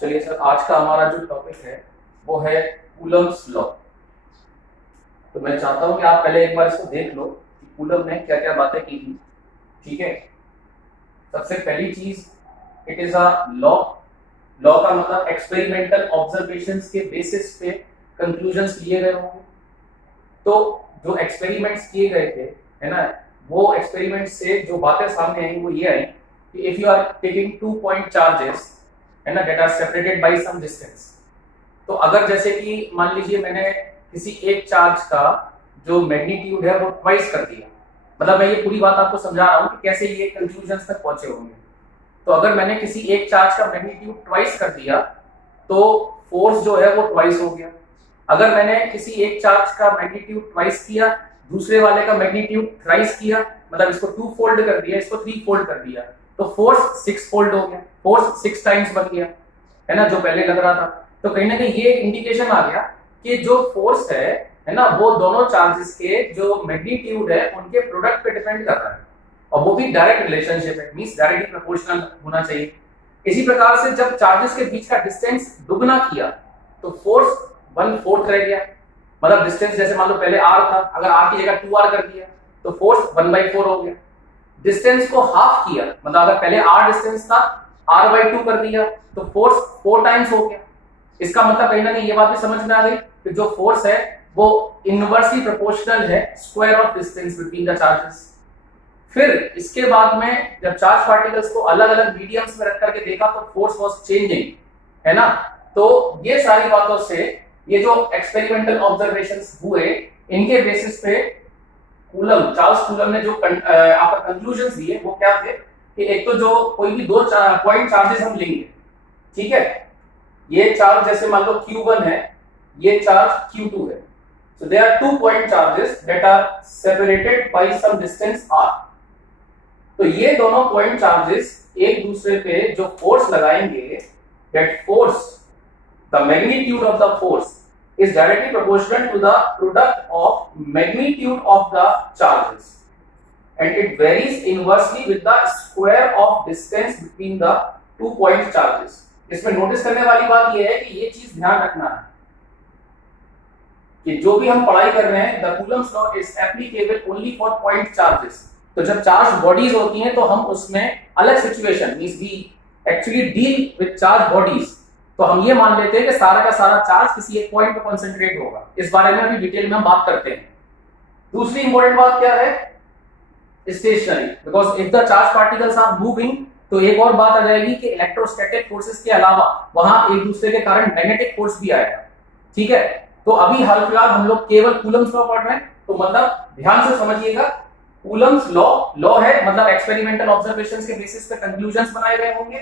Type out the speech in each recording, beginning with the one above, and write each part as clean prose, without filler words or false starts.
चलिए सर, आज का हमारा जो टॉपिक है वो है कूलम्स लॉ। तो मैं चाहता हूँ कि आप पहले एक बार इसको देख लो कि कूलम ने क्या क्या बातें की थी। ठीक है। सबसे पहली चीज, it is a law. Law का मतलब एक्सपेरिमेंटल ऑब्जर्वेशंस के बेसिस पे कंक्लूजन्स लिए गए होंगे। तो जो एक्सपेरिमेंट्स किए गए थे, है ना, वो एक्सपेरिमेंट से जो बातें सामने आई वो ये आई कि if you are taking 2 point charges, है ना, that are separated by some distance. तो अगर जैसे कि मान लीजिए मैंने किसी एक चार्ज का जो मैग्नीट्यूड है वो ट्वाइस कर दिया, मतलब मैं ये पूरी बात आपको समझा रहा हूँ कि कैसे ये कंक्लूजन तक पहुंचे होंगे। तो अगर मैंने किसी एक चार्ज का मैग्नीट्यूड ट्वाइस कर दिया तो फोर्स जो है वो ट्वाइस हो गया। अगर मैंने किसी एक चार्ज का मैग्नीट्यूड ट्वाइस किया, दूसरे वाले का मैग्नीट्यूड थ्राइस किया, मतलब इसको 2 फोल्ड कर दिया, इसको 3 फोल्ड कर दिया, तो फोर्स 6 फोल्ड हो गया, फोर्स 6 टाइम्स बन गया, है ना, जो पहले लग रहा था। तो कहीं ना कहीं ये एक इंडिकेशन आ गया कि जो फोर्स है ना, वो दोनों चार्जेस के जो मैग्नीट्यूड है उनके प्रोडक्ट पे डिपेंड कर रहा है, और वो भी डायरेक्ट रिलेशनशिप है, मींस डायरेक्टली प्रोपोर्शनल होना चाहिए। इसी प्रकार से जब चार्जेस के बीच का डिस्टेंस दुगना किया तो फोर्स 1/4 रह गया। मतलब डिस्टेंस जैसे मान लो पहले r था, अगर r की जगह 2r कर दिया तो फोर्स 1/4 हो गया। डिस्टेंस को हाफ किया, मतलब अगर पहले r डिस्टेंस था, r/2 कर दिया तो फोर्स 4 टाइम्स हो गया। इसका मतलब कहीं ना कहीं ये बात भी समझ में आ गई कि जो फोर्स है वो इनवर्सली प्रोपोर्शनल है square of distance between the charges. फिर इसके बाद में जब चार्ज पार्टिकल्स को अलग अलग मीडियम्स में रख करके देखा तो फोर्स वाज चेंजिंग, है ना। तो ये सारी बातों से ये जो एक्सपेरिमेंटल ऑब्जर्वेशंस हुए, इनके बेसिस पे कूलम, चार्ल्स कूलम ने जो आपका कंक्लूजन्स दिए वो क्या थे कि एक तो जो कोई भी दो पॉइंट चार्जेस हम लेंगे, ठीक है, ये चार्ज जैसे मान लो Q1 है, ये चार्ज Q2 है, so there are 2 point charges that are separated by some distance r। तो ये दोनों पॉइंट चार्जेस एक दूसरे पे जो फोर्स लगाएंगे, that force, the magnitude of the force is directly proportional to the product of magnitude of the charges, and it varies inversely with the square of distance between the 2 point charges। इसमें notice करने वाली बात यह है कि ये चीज ध्यान रखना है कि जो भी हम पढ़ाई कर रहे हैं, the Coulomb's law is applicable only for point charges. तो जब चार्ज बॉडीज होती हैं तो हम उसमें अलग situation, means we actually deal with charge bodies, तो हम ये मान लेते हैं कि सारा का सारा चार्ज किसी एक पॉइंट पर कंसंट्रेट होगा। इस बारे में अभी डिटेल में हम बात करते हैं। दूसरी इंपॉर्टेंट बात क्या है, stationary, because if the charge particles are moving तो एक और बात आ जाएगी कि इलेक्ट्रोस्टैटिक फोर्सेस के अलावा वहां एक दूसरे के कारण मैग्नेटिक फोर्स भी आएगा। ठीक है, तो अभी हाल फिलहाल हम लोग केवल कूलम्स लॉ पढ़ रहे हैं, तो मतलब ध्यान से समझिएगा। कूलम्स लॉ है मतलब एक्सपेरिमेंटल ऑब्जर्वेशंस के बेसिस पे कंक्लूजन्स बनाए गए होंगे।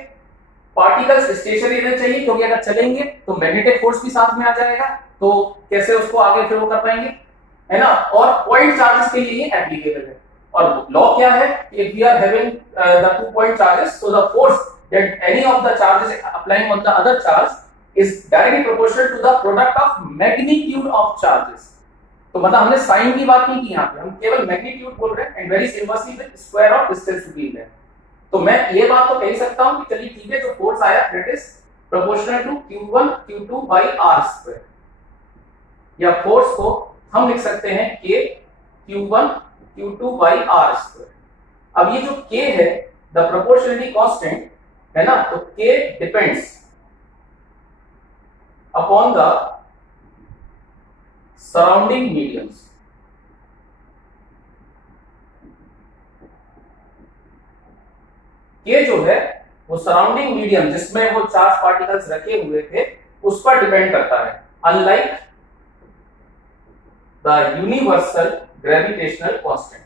पार्टिकल्स स्टेशनरी रहने चाहिए क्योंकि अगर चलेंगे तो मैग्नेटिक फोर्स भी साथ में आ जाएगा, तो कैसे उसको आगे फिर वो कर पाएंगे, है ना। और पॉइंट चार्जेस के लिए ये एप्लीकेबल है। और लॉ क्या है, if we are having the 2 point charges, so the force that any of the charges applying on the other charge is directly proportional to the product of magnitude of charges। तो मतलब हमने sign की बात नहीं की यहाँ पे, हम केवल मैग्नीट्यूड बोल रहे हैं, and varies inversely with square of distance between them. तो मैं ये बात तो कह ही सकता हूँ कि चलिए ठीक है, जो फोर्स आया that is proportional to Q1 Q2 by r², या फोर्स को हम लिख सकते हैं K Q1 Q2 by r²। अब ये जो K है, द प्रोपोर्शनलिटी कांस्टेंट है ना, तो K depends upon the surrounding mediums. K जो है वो सराउंडिंग मीडियम जिसमें वो चार्ज पार्टिकल्स रखे हुए थे उस पर डिपेंड करता है, unlike the universal gravitational constant.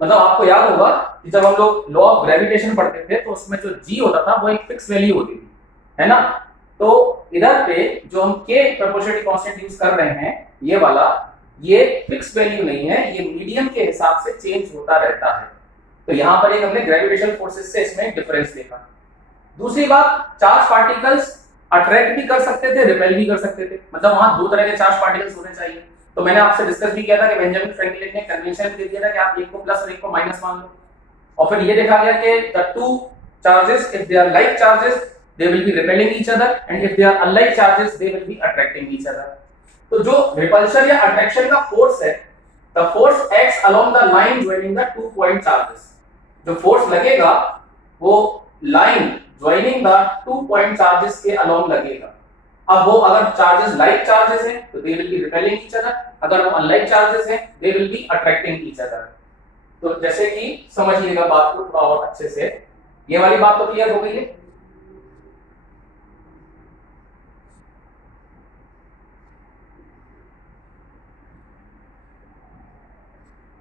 मतलब आपको याद होगा कि जब हम लोग लॉ ऑफ ग्रेविटेशन पढ़ते थे तो उसमें जो g होता था वो एक फिक्स वैल्यू होती थी, है ना। तो इधर पे जो हम k प्रोपोर्शनलिटी कांस्टेंट यूज कर रहे हैं, ये वाला, ये फिक्स वैल्यू नहीं है, ये मीडियम के हिसाब से चेंज होता रहता है। तो यहां पर एक हमने ग्रेविटेशनल फोर्सेस से इसमें डिफरेंस देखा। दूसरी बात, चार्ज पार्टिकल्स अट्रैक्ट भी कर सकते थे, रिपेल भी कर सकते थे, मतलब वहां दो तरह के चार्ज पार्टिकल्स होने चाहिए। तो मैंने आपसे डिस्कस भी किया था कि बेंजामिन फ्रैंकलिन ने कन्वेंशन दे दिया था कि आप एक को प्लस और एक को माइनस मान लो, और फिर ये देखा गया कि the two charges if they are like charges they will be repelling each other and if they are unlike charges they will be attracting each other. तो जो रिपल्शन या अट्रैक्शन का फोर्स है, the force acts along the line joining the 2 point charges, जो force लगेगा वो line joining the 2 point charges के along लगेगा। अब वो अगर चार्जेस लाइक चार्जेस हैं तो दे will be repelling each other, अगर वो अनलाइक चार्जेस हैं दे will be attracting each other. तो जैसे कि समझिएगा बात को थोड़ा और अच्छे से, ये वाली बात तो क्लियर हो गई है।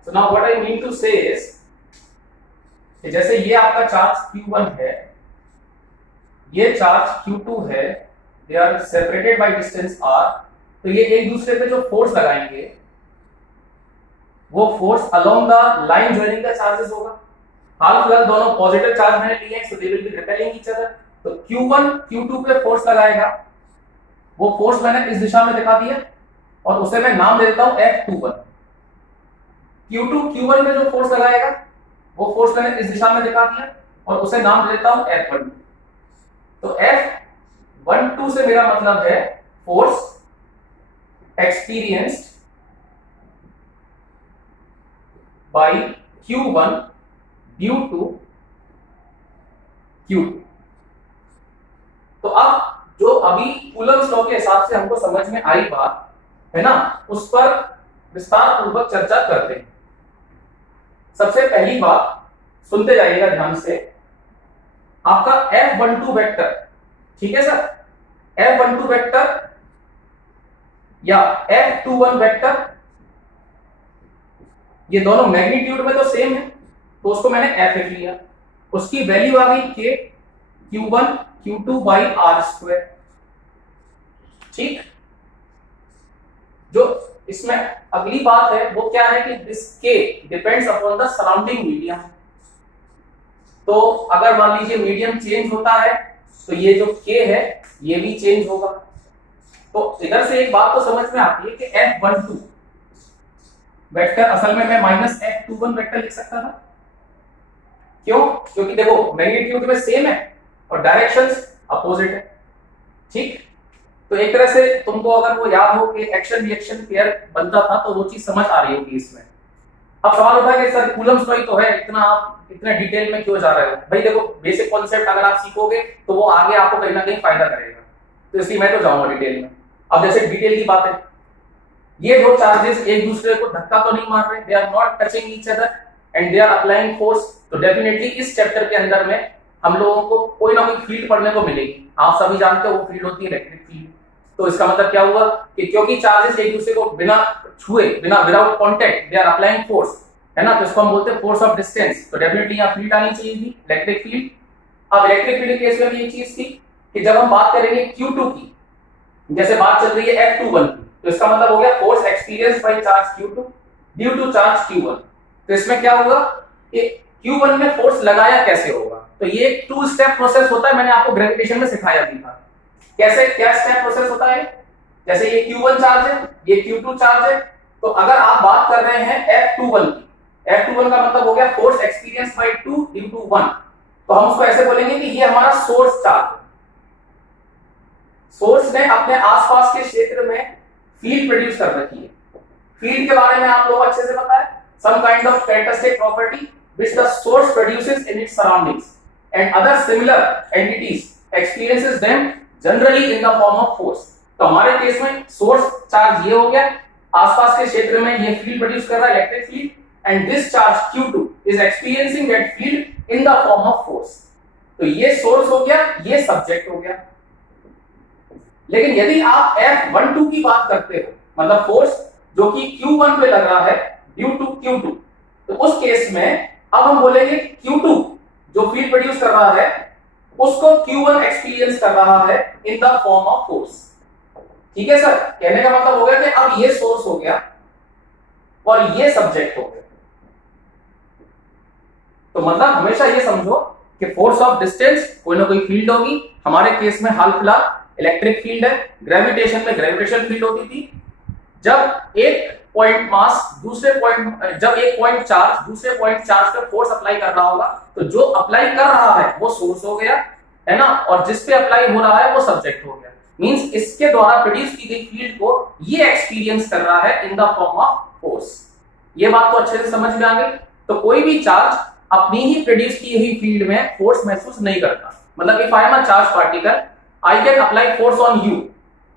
So now what I mean to say is कि जैसे ये आपका चार्ज Q1 है, ये चार्ज Q2 है, they are separated by distance r, तो ये एक दूसरे पे जो फोर्स लगाएंगे वो force along the line joining the charges होगा। हाल फिलहाल दोनों पॉजिटिव चार्ज मैंने लिए हैं, so they will be repelling each other. तो Q1 Q2 पे फोर्स लगाएगा, वो फोर्स मैंने इस दिशा में दिखा दिया और उसे मैं नाम दे देता हूं F21। Q2 Q1 में जो फोर्स लगाएगा वो फोर्स मैंने इस दिशा में दिखा दिया और उसे नाम दे देता हूं F12। तो F12 से मेरा मतलब है force experienced by Q1 due to Q2। तो अब जो अभी कूलम्ब लॉ के हिसाब से हमको समझ में आई बात है ना, उस पर विस्तार पूर्वक चर्चा करते हैं। सबसे पहली बात सुनते जाइएगा ध्यान से, आपका F12 वेक्टर, ठीक है सर, F12 वेक्टर या F21 वेक्टर, ये दोनों मैग्नीट्यूड में तो सेम है, तो उसको मैंने F लिया, उसकी वैल्यू आ गई K Q1 Q2 by r square. ठीक, जो इसमें अगली बात है वो क्या है कि this K depends upon the surrounding medium. तो अगर मान लीजिए मीडियम चेंज होता है तो ये जो K है ये भी चेंज होगा। तो इधर से एक बात तो समझ में आती है कि F12 वेक्टर असल में मैं माइनस F21 वेक्टर लिख सकता था। क्यों? क्योंकि देखो मैग्नीट्यूड में सेम है और डायरेक्शंस अपोजिट है। ठीक, तो एक तरह से तुमको अगर वो याद हो कि एक्शन रिएक्शन पेयर बनता था तो वो चीज समझ आ रही होगी इसमें। अब सवाल उठा कि सर कूलम्ब लॉ ही तो है, इतना आप इतने डिटेल में क्यों जा रहे हो? भाई देखो बेसिक कॉन्सेप्ट अगर आप सीखोगे तो वो आगे आपको कहीं ना कहीं फायदा करेगा, तो इसलिए मैं तो जाऊंगा डिटेल में। अब जैसे डिटेल की बात है, ये दो चार्जेस एक दूसरे को धक्का तो नहीं मार रहे, they are not touching each other and they are applying force. तो डेफिनेटली इस चैप्टर के अंदर में हम लोगों को कोई ना कोई फील्ड पढ़ने को मिलेगी। आप सभी जानते हो वो फील्ड होती है इलेक्ट्रिक फील्ड। तो इसका मतलब क्या हुआ कि क्योंकि चार्जेस एक दूसरे को बिना छुए, बिना without contact they are applying force, है ना, तो इसको हम बोलते हैं फोर्स ऑफ डिस्टेंस। तो डेफिनेटली यहाँ फील्ड आनी चाहिए थी, इलेक्ट्रिक फील्ड। अब इलेक्ट्रिक फील्ड केस में भी एक चीज थी कि जब हम बात करेंगे Q2 की, जैसे बात चल रही है F21 की, तो इसका मतलब हो गया force experience by charge Q2 due to charge Q1। तो इसमें क्या होगा कि Q1 में फोर्स लगाया कैसे होगा? तो ये एक 2 स्टेप प्रोसेस होता है, मैंने आपको ग्रेविटेशन में सिखाया भी था। कैसे, क्या स्टेप प्रोसेस होता है? जैसे ये Q1 चार्ज है, ये Q2 चार्ज है, तो अगर आप बात कर रहे हैं F21 की, F21 का मतलब हो गया force experience by 2 due to 1, तो हम उसको ऐसे बोलेंगे कि ये हमारा सोर्स चार्ज है। सोर्स ने अपने आसपास के क्षेत्र में फील्ड प्रोड्यूस कर रखी है। फील्ड के बारे में आप लोग अच्छे से पता है, some kind of characteristic property which the source produces in its surroundings and other similar entities experiences them generally in the form of force। तो हमारे केस में सोर्स चार्ज ये हो गया, आसपास के क्षेत्र में ये फील्ड प्रोड्यूस कर रहा है electric field, and this charge Q2 is experiencing that field in the form of force। तो ये सोर्स हो गया, ये सब्जेक्ट हो गया। लेकिन यदि आप F12 की बात करते हो, मतलब फोर्स जो कि Q1 पे लग रहा है ड्यू टू Q2, तो उस केस में अब हम बोलेंगे Q2 जो फील्ड प्रोड्यूस कर रहा है उसको Q1 एक्सपीरियंस कर रहा है in the form of force. ठीक है सर, कहने का मतलब हो गया कि अब ये सोर्स हो गया और ये सब्जेक्ट हो गया। तो मतलब हमेशा ये समझो कि फोर्स ऑफ डिस्टेंस कोई ना कोई फील्ड होगी। हमारे केस में हाल फिलहाल इलेक्ट्रिक फील्ड है, ग्रेविटेशन में ग्रेविटेशन फील्ड होती थी, जब एक पॉइंट मास दूसरे पॉइंट, जब एक पॉइंट चार्ज दूसरे पॉइंट चार्ज पे फोर्स अप्लाई कर रहा होगा, तो जो अप्लाई कर रहा है वो सोर्स हो गया, है ना, और जिस पे अप्लाई हो रहा है वो सब्जेक्ट हो गया। मींस इसके द्वारा प्रोड्यूस की गई फील्ड को ये एक्सपीरियंस कर रहा है in the form of force. ये बात तो अच्छे से समझ में आ गई। तो कोई भी चार्ज अपनी ही प्रोड्यूस की हुई फील्ड में फोर्स महसूस नहीं करता। मतलब if I am a charge particle, I can apply force on you,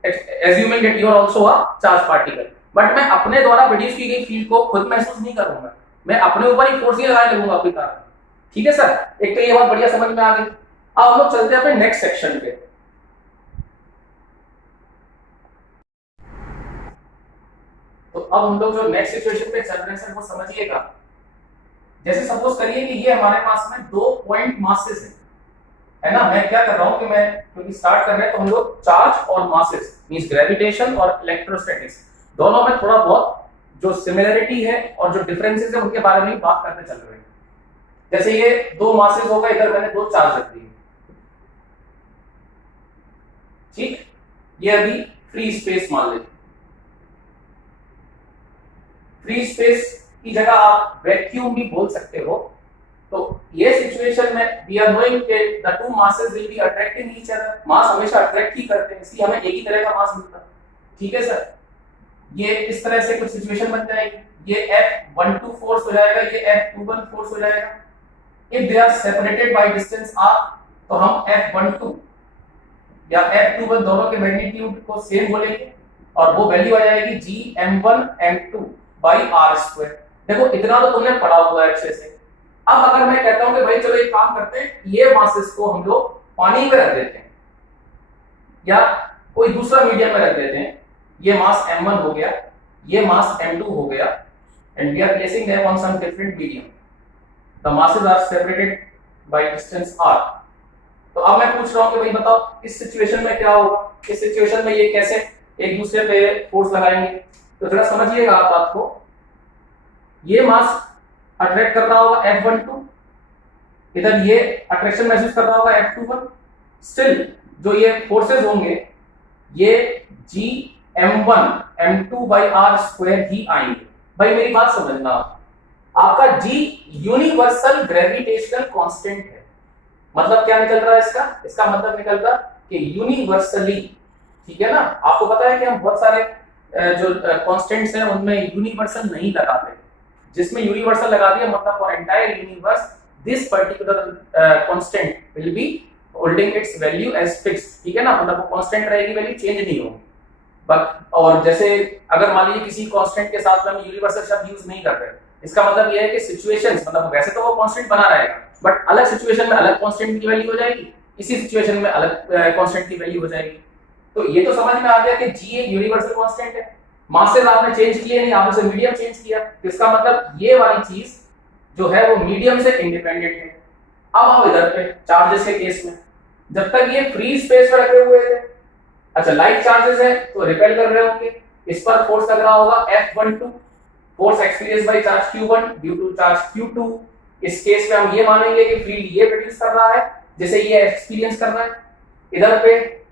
assuming that you are also a charge particle, but मैं अपने द्वारा प्रोड्यूस की गई फील्ड को खुद महसूस नहीं करूंगा, मैं अपने ऊपर ही फोर्स ही लगाने लगूंगा अपने कारण। ठीक है सर, एक तो ये बात बढ़िया समझ में आ गई। अब हम लोग चलते हैं अपने नेक्स्ट सेक्शन पे। तो अब हम लोग जो नेक्स्ट सिचुएशन पे चल रहे हैं सर वो समझिएगा। जैसे सपोज करिए कि ये हमारे पास में 2 पॉइंट मासेस है ना। मैं क्या कर रहा हूं कि मैं क्योंकि स्टार्ट कर रहे हैं तो हम लोग चार्ज और मासेस मींस ग्रेविटेशन और इलेक्ट्रोस्टैटिक्स दोनों में थोड़ा बहुत जो सिमिलरिटी है और जो डिफरेंसेस है उनके बारे में ही बात करते चल रहे हैं। जैसे ये 2 मासेस हो गए, इधर मैंने 2 चार्ज रख दिए, ठीक। ये अभी फ्री स्पेस मान लेते, फ्री स्पेस की जगह आप वैक्यूम भी बोल सकते हो। तो ये सिचुएशन में वी आर नोइंग कि the two masses will be attracting each other. Mass हमेशा अट्रैक्ट ही करते हैं, इसलिए हमें एक ही तरह का मास मिलता है। ठीक है सर, ये इस तरह से कुछ सिचुएशन बन जाएगी। ये F12 फोर्स हो जाएगा, ये F21 फोर्स हो जाएगा। If they are separated by distance r, तो हम F12 या F21 दोनों के मैग्नीट्यूड को सेम बोलेंगे और वो वैल्यू आ जाएगी Gm1m2 by r²। देखो इतना तो तुमने पढ़ा हुआ है अच्छे से। अब अगर मैं कहता हूं कि भाई चलो एक काम करते हैं, ये मासेस को हम लोग पानी में रख देते हैं या कोई दूसरा मीडियम में रख देते हैं। ये मास m1 हो गया, ये मास m2 हो गया, and we are placing them on some different medium. The masses are separated by distance r। तो अब मैं पूछ रहा हूं कि भाई बताओ इस सिचुएशन में क्या होगा, इस सिचुएशन में ये कैसे एक दूसरे पे फोर्स लगाएंगे। तो जरा समझिएगा आप बात को। ये मास अट्रैक्ट कर रहा होगा F12, इधर ये अट्रैक्शन महसूस कर रहा होगा F21। स्टिल जो ये फोर्सेस होंगे ये Gm1 m2 by r² ही आएंगे। भाई मेरी बात समझना, आपका G यूनिवर्सल ग्रेविटेशनल कांस्टेंट है। मतलब क्या निकल रहा है इसका मतलब निकल रहा कि यूनिवर्सली, ठीक है ना। आपको पता है कि हम बहुत सारे जो कांस्टेंट्स हैं उनमें यूनिवर्सल नहीं लगाते। जिसमें यूनिवर्सल लगा दिया मतलब for entire universe this particular constant will be holding its value as fixed. ठीक है ना, मतलब वो कांस्टेंट रहेगी, वैल्यू चेंज नहीं होगी। बट और जैसे अगर मान लीजिए किसी कांस्टेंट के साथ में हम यूनिवर्सल शब्द यूज नहीं कर रहे, इसका मतलब ये है कि सिचुएशंस, मतलब वैसे तो वो कांस्टेंट बना रहेगा बट अलग सिचुएशन में अलग कांस्टेंट की वैल्यू हो जाएगी, इसी सिचुएशन में अलग कांस्टेंट की वैल्यू हो जाएगी। तो ये तो समझ में आ गया कि G एक यूनिवर्सल कांस्टेंट है। मासेस आपने चेंज किए नहीं, आपने सिर्फ मीडियम चेंज किया, तो इसका मतलब ये वाली चीज जो है वो मीडियम से इंडिपेंडेंट है। अब हम इधर पे चार्जेस के केस में, जब तक ये फ्री स्पेस में रखे हुए थे, अच्छा लाइट चार्जेस है तो रिपेल कर रहे होंगे, इस पर फोर्स लग रहा होगा F12, force experience by charge Q1 due to charge Q2। इस केस में हम ये मानेंगे कि फील्ड ये प्रोड्यूस कर रहा है जैसे ये एक्सपीरियंस कर रहा है। इधर पे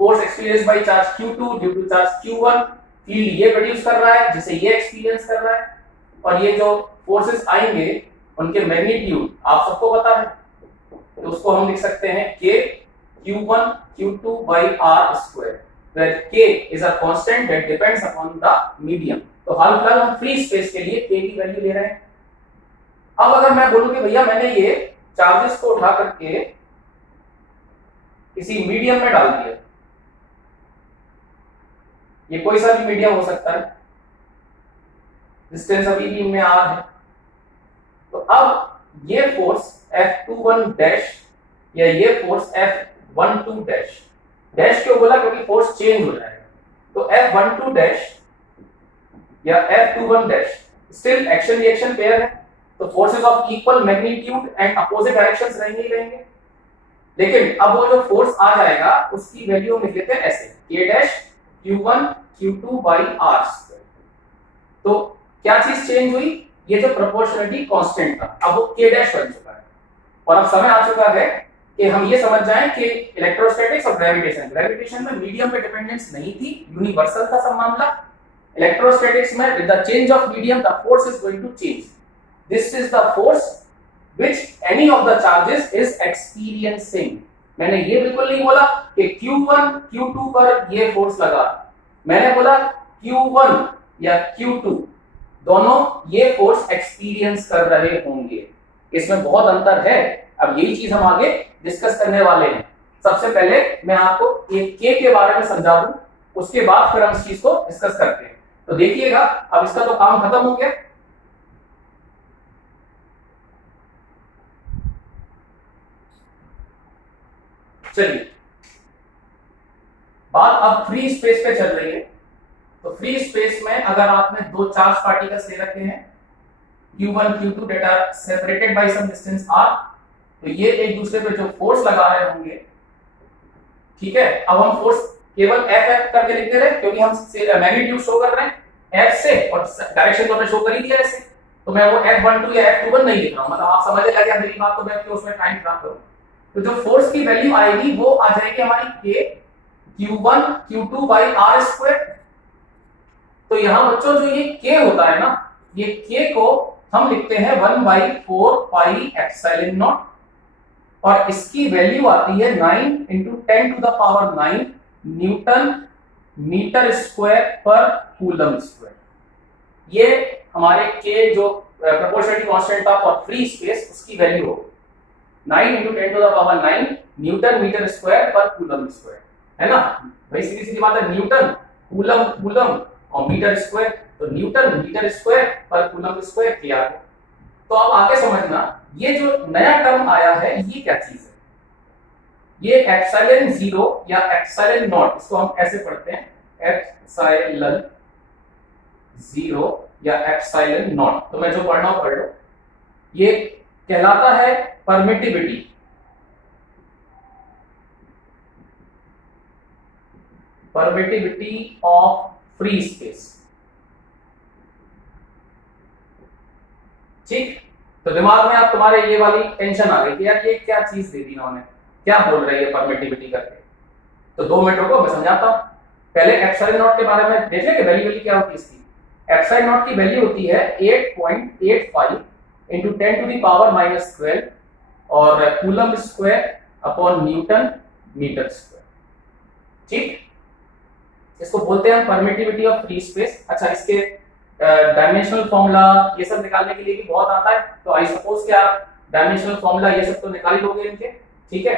force experience by charge Q2 due to charge Q1, field ये प्रोड्यूस कर रहा है जिसे ये एक्सपीरियंस कर रहा है। और ये जो फोर्सेस आएंगे उनके मैग्नीट्यूड आप सबको पता है, तो उसको हम लिख सकते हैं K Q1 Q2 by r², where K is a constant that depends upon the medium। तो हाल फिलहाल हम फ्री स्पेस के लिए K की वैल्यू ले रहे हैं। अब अगर मैं बोलूं कि भैया मैंने ये चार्जेस को उठा करके किसी मीडियम में डाल दिया, ये कोई सा भी मीडियम हो सकता है, डिस्टेंस अभी भी इनमें r है, तो अब ये फोर्स F21 डैश या ये फोर्स F12 डैश, डैश क्यों बोला क्योंकि फोर्स चेंज हो जाएगा। तो F12 डैश या F21 dash still action reaction pair है, तो forces of equal magnitude and opposite directions रहेंगे ही रहेंगे। लेकिन अब वो जो फोर्स आ जाएगा उसकी वैल्यू हम लिख लेते हैं ऐसे K dash Q1 Q2 by r²। तो क्या चीज चेंज हुई, ये जो प्रोपोर्शनलिटी कांस्टेंट था अब वो K डैश बन चुका है। और अब समय आ चुका है कि हम ये समझ जाएं कि इलेक्ट्रोस्टैटिक्स और ग्रेविटेशन में मीडियम पे डिपेंडेंस नहीं थी, यूनिवर्सल था सब मामला। इलेक्ट्रोस्टैटिक्स में with the change of medium the force is going to change, this is the force which any of the charges is experiencing. मैंने ये बिल्कुल नहीं बोला कि Q1 Q2 पर ये फोर्स लगा, मैंने बोला Q1 या Q2 दोनों ये फोर्स एक्सपीरियंस कर रहे होंगे, इसमें बहुत अंतर है। अब यही चीज हम आगे डिस्कस करने वाले हैं। सबसे पहले मैं आपको एक के बारे में समझा दूं, उसके बाद फिर हम इस चीज को डिस्कस करते हैं। तो देखिएगा, अब इसका तो काम खत्म हो गया। चलिए, बात अब फ्री स्पेस पे चल रही है। तो फ्री स्पेस में अगर आपने दो चार्ज पार्टिकल्स ले रखे हैं Q1 Q2 that are separated by some distance r, तो ये एक दूसरे पे जो फोर्स लगा रहे होंगे, ठीक है। अब हम फोर्स केवल F करके लिख दे रहे हैं क्योंकि हम मैग्नीट्यूड शो कर रहे हैं F से, और डायरेक्शन तो हमने शो कर ही दिया ऐसे, तो मैं वो F12 या F21 नहीं लिख रहा हूं, मतलब आप समझ लगे मेरी बात, तो मैं उसमें टाइम खराब करूं। तो जो फोर्स की वैल्यू आएगी वो आ जाएगी हमारी K Q1 Q2 by r square. तो यहां बच्चों जो ये K होता है ना, ये K को हम लिखते हैं 1/4 पाई एप्सिलॉन नॉट, और इसकी वैल्यू आती है 9 × 10⁹ न्यूटन मीटर स्क्वायर पर कूलम स्क्वायर। ये हमारे K जो प्रोपोर्शनलिटी कांस्टेंट था फॉर फ्री स्पेस, उसकी वैल्यू हो 9 × 10⁹ न्यूटन मीटर स्क्वायर पर कूलम स्क्वायर, है ना भाई। सीधी सीधी बात है, न्यूटन कूलम कूलम और मीटर स्क्वायर, तो न्यूटन मीटर स्क्वायर पर कूलम स्क्वायर किया। तो अब आगे समझना, ये जो नया टर्म आया है ये क्या चीज है, ये एप्सिलॉन 0 या एप्सिलॉन नॉट, इसको हम ऐसे पढ़ते हैं एप्सिलॉन 0 या एप्सिलॉन नॉट। तो मैं जो पढ़ना पढ़ लो, ये कहलाता है permittivity. Permittivity of free space, ठीक। तो दिमाग में आप तुम्हारे ये वाली टेंशन आ गई कि यार ये क्या चीज दे दी इन्होंने, क्या बोल रही है परमिटिविटी करके। तो 2 मिनट रुको, मैं समझाता हूं। पहले एप्सिलॉन नॉट के बारे में देख लेंगे, वैल्यू क्या होती है इसकी। एप्सिलॉन नॉट की वैल्यू होती है 8.85 × 10⁻⁻12 और coulomb square upon newton metre square, ठीक। इसको बोलते हैं परमिटिविटी ऑफ फ्री स्पेस। अच्छा, इसके डायमेंशनल फॉर्मूला ये सब निकालने के लिए भी बहुत आता है, तो आई सपोज कि आप डायमेंशनल फॉर्मूला ये सब तो निकाल ही लोगे इनके, ठीक है।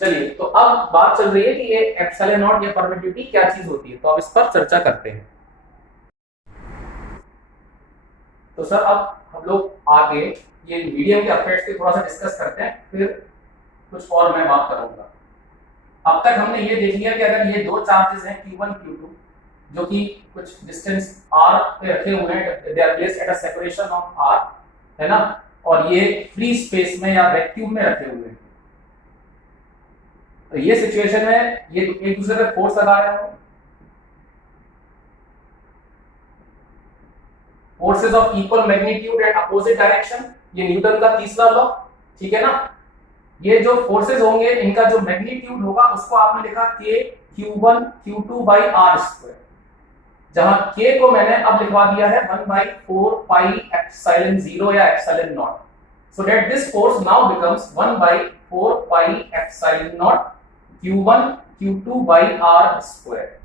चलिए, तो अब बात चल रही है कि ये एप्सिलॉन नॉट या परमिटिविटी क्या चीज होती है, तो अब इस पर चर्चा करते हैं। तो सर अब हम लोग आगे ये मीडियम के इफेक्ट्स पे थोड़ा सा डिस्कस करते हैं, फिर कुछ और मैं बात करूंगा। अब तक हमने ये देख लिया कि अगर ये दो चार्जेस हैं Q1 Q2 जो कि कुछ डिस्टेंस r पे रखे हुए हैं, they are placed at a separation of r, है ना, और ये फ्री स्पेस में या वैक्यूम में रखे हुए हैं। तो ये सिचुएशन है, ये एक दूसरे पे फोर्स लगा रहे हैं, forces of equal magnitude and opposite direction, ये न्यूटन का तीसरा लॉ, ठीक है ना। ये जो फोर्सेस होंगे इनका जो मैग्नीट्यूड होगा उसको आपने लिखा K Q1 Q2 by r square, जहां K को मैंने अब लिखवा दिया है 1/4 पाई एप्सिलॉन 0 या epsilon not, so that this force now becomes 1/4 pi epsilon not Q1 Q2 by r square.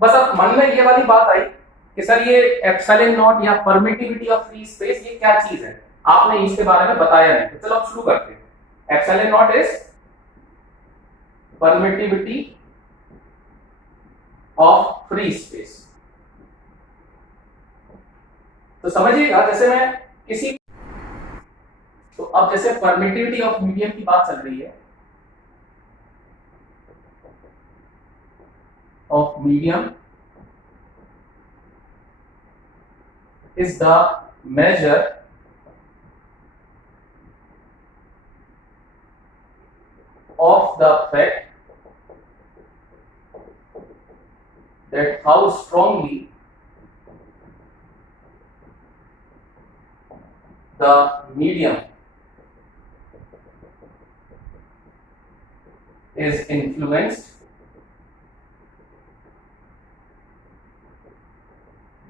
बस अब मन में ये वाली बात आई कि सर ये एप्सिलॉन नॉट या परमिटिविटी ऑफ फ्री स्पेस ये क्या चीज है, आपने इसके बारे में बताया नहीं। तो चलो अब शुरू करते हैं। Epsilon not is permittivity of free space. तो समझिएगा, जैसे मैं किसी, तो अब जैसे परमिटिविटी ऑफ मीडियम की बात चल रही है, of medium is the measure of the fact that how strongly the medium is influenced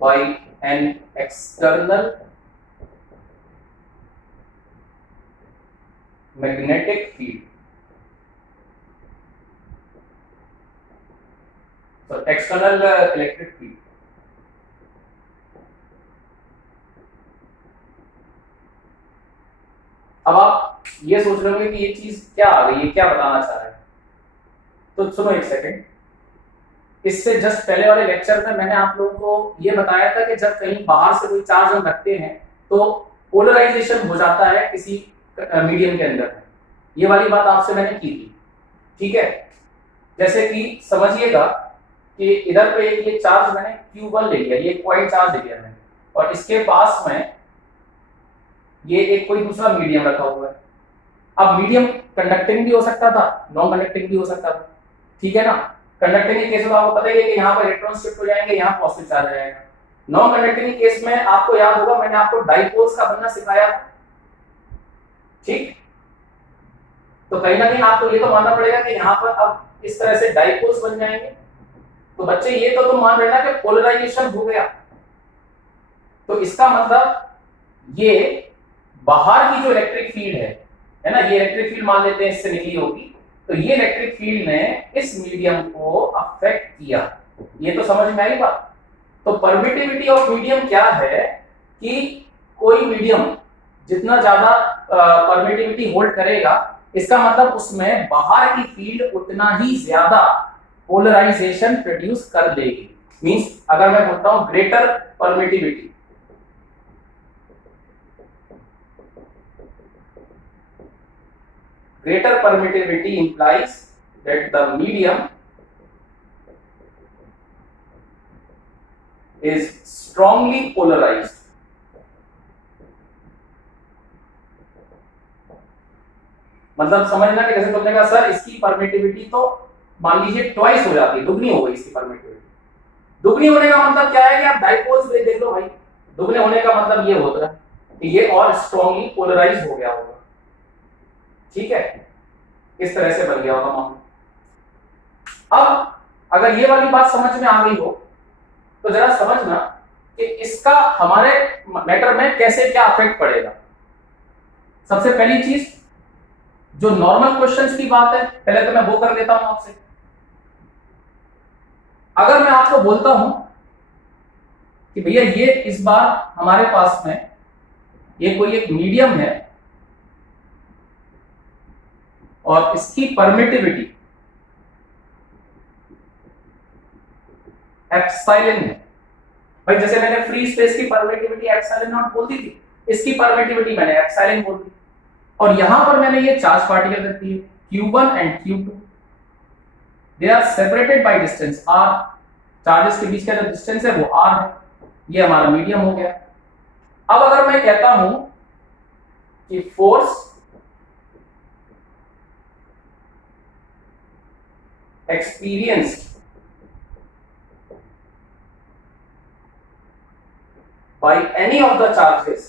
by an external magnetic field. So external electric field. अब आप ये सोच रहे होंगे कि ये चीज क्या आ गई, ये क्या बताना चाह रहे हैं। तो सुनो एक सेकंड, इससे जस्ट पहले वाले लेक्चर में मैंने आप लोगों को ये बताया था कि जब कहीं बाहर से कोई चार्ज हम रखते हैं तो पोलराइजेशन हो जाता है किसी मीडियम के अंदर। ये वाली बात आपसे मैंने की थी, ठीक है। जैसे कि समझिएगा कि इधर पे एक ये चार्ज मैंने Q1 ले लिया, ये पॉइंट चार्ज ले लिया मैंने, और इसके पास में ये एक कोई दूसरा मीडियम रखा हुआ है। अब मीडियम कंडक्टिंग भी हो सकता था, नॉन कंडक्टिंग भी हो सकता था, ठीक है ना। कंडक्टिंग के केस में आपको पता ही है कि यहाँ पर इलेक्ट्रॉन शिफ्ट हो जाएंगे, यहाँ पॉजिटिव चार्ज आ जाएगा। नॉन कंडक्टिंग के केस में आपको याद होगा मैंने आपको डाइपोल्स का बनना सिखाया, ठीक। तो कहीं ना कहीं आपको ये तो मानना पड़ेगा कि यहाँ पर अब इस तरह से डाइपोल्स बन जाएंगे। तो बच्चे ये तो तुम मान रहे ना कि पोलराइजेशन हो गया, तो इसका मतलब ये बाहर की जो इलेक्ट्रिक फील्ड है ना, ये इलेक्ट्रिक फील्ड मान लेते हैं इससे निकली होगी, तो ये इलेक्ट्रिक फील्ड ने इस मीडियम को अफेक्ट किया। ये तो समझ में आई बात। तो परमिटिविटी ऑफ मीडियम क्या है कि कोई मीडियम जितना ज्यादा परमिटिविटी होल्ड करेगा, इसका मतलब उसमें बाहर की फील्ड उतना ही ज्यादा पोलराइजेशन प्रोड्यूस कर देगी। मींस अगर मैं बोलता हूं greater permittivity, greater permittivity implies that the medium is strongly polarized. मतलब समझना कि जैसे तुमने कहा सर इसकी परमिटिविटी तो मान लीजिए ट्वाइस हो जाती है, दुगनी हो गई इसकी परमिटिविटी। दुगनी होने का मतलब क्या है कि आप डाइपोल्स देख लो भाई, दुगने होने का मतलब ये होता है कि ये और स्ट्रांगली पोलराइज हो गया होगा, ठीक है। इस तरह से बन गया होगा मामला। अब अगर ये वाली बात समझ में आ गई हो तो जरा समझना कि इसका हमारे मैटर में कैसे क्या इफेक्ट पड़ेगा। सबसे पहली चीज जो नॉर्मल क्वेश्चंस की बात है, पहले तो मैं वो कर लेता हूं आपसे। अगर मैं आपको बोलता हूं कि भैया ये इस बार हमारे पास में ये कोई एक मीडियम है और इसकी परमिटिविटी एप्सिलॉन है। भाई जैसे मैंने फ्री स्पेस की परमिटिविटी एप्सिलॉन नॉट बोल दी थी, इसकी परमिटिविटी मैंने एप्सिलॉन बोल दी, और यहां पर मैंने ये चार्ज पार्टिकल रख दिए Q1 and Q2, they are separated by distance r। Charges के बीच का जो डिस्टेंस है वो r है, ये हमारा मीडियम हो गया। अब अगर मैं कहता हूं कि force experienced by any of the charges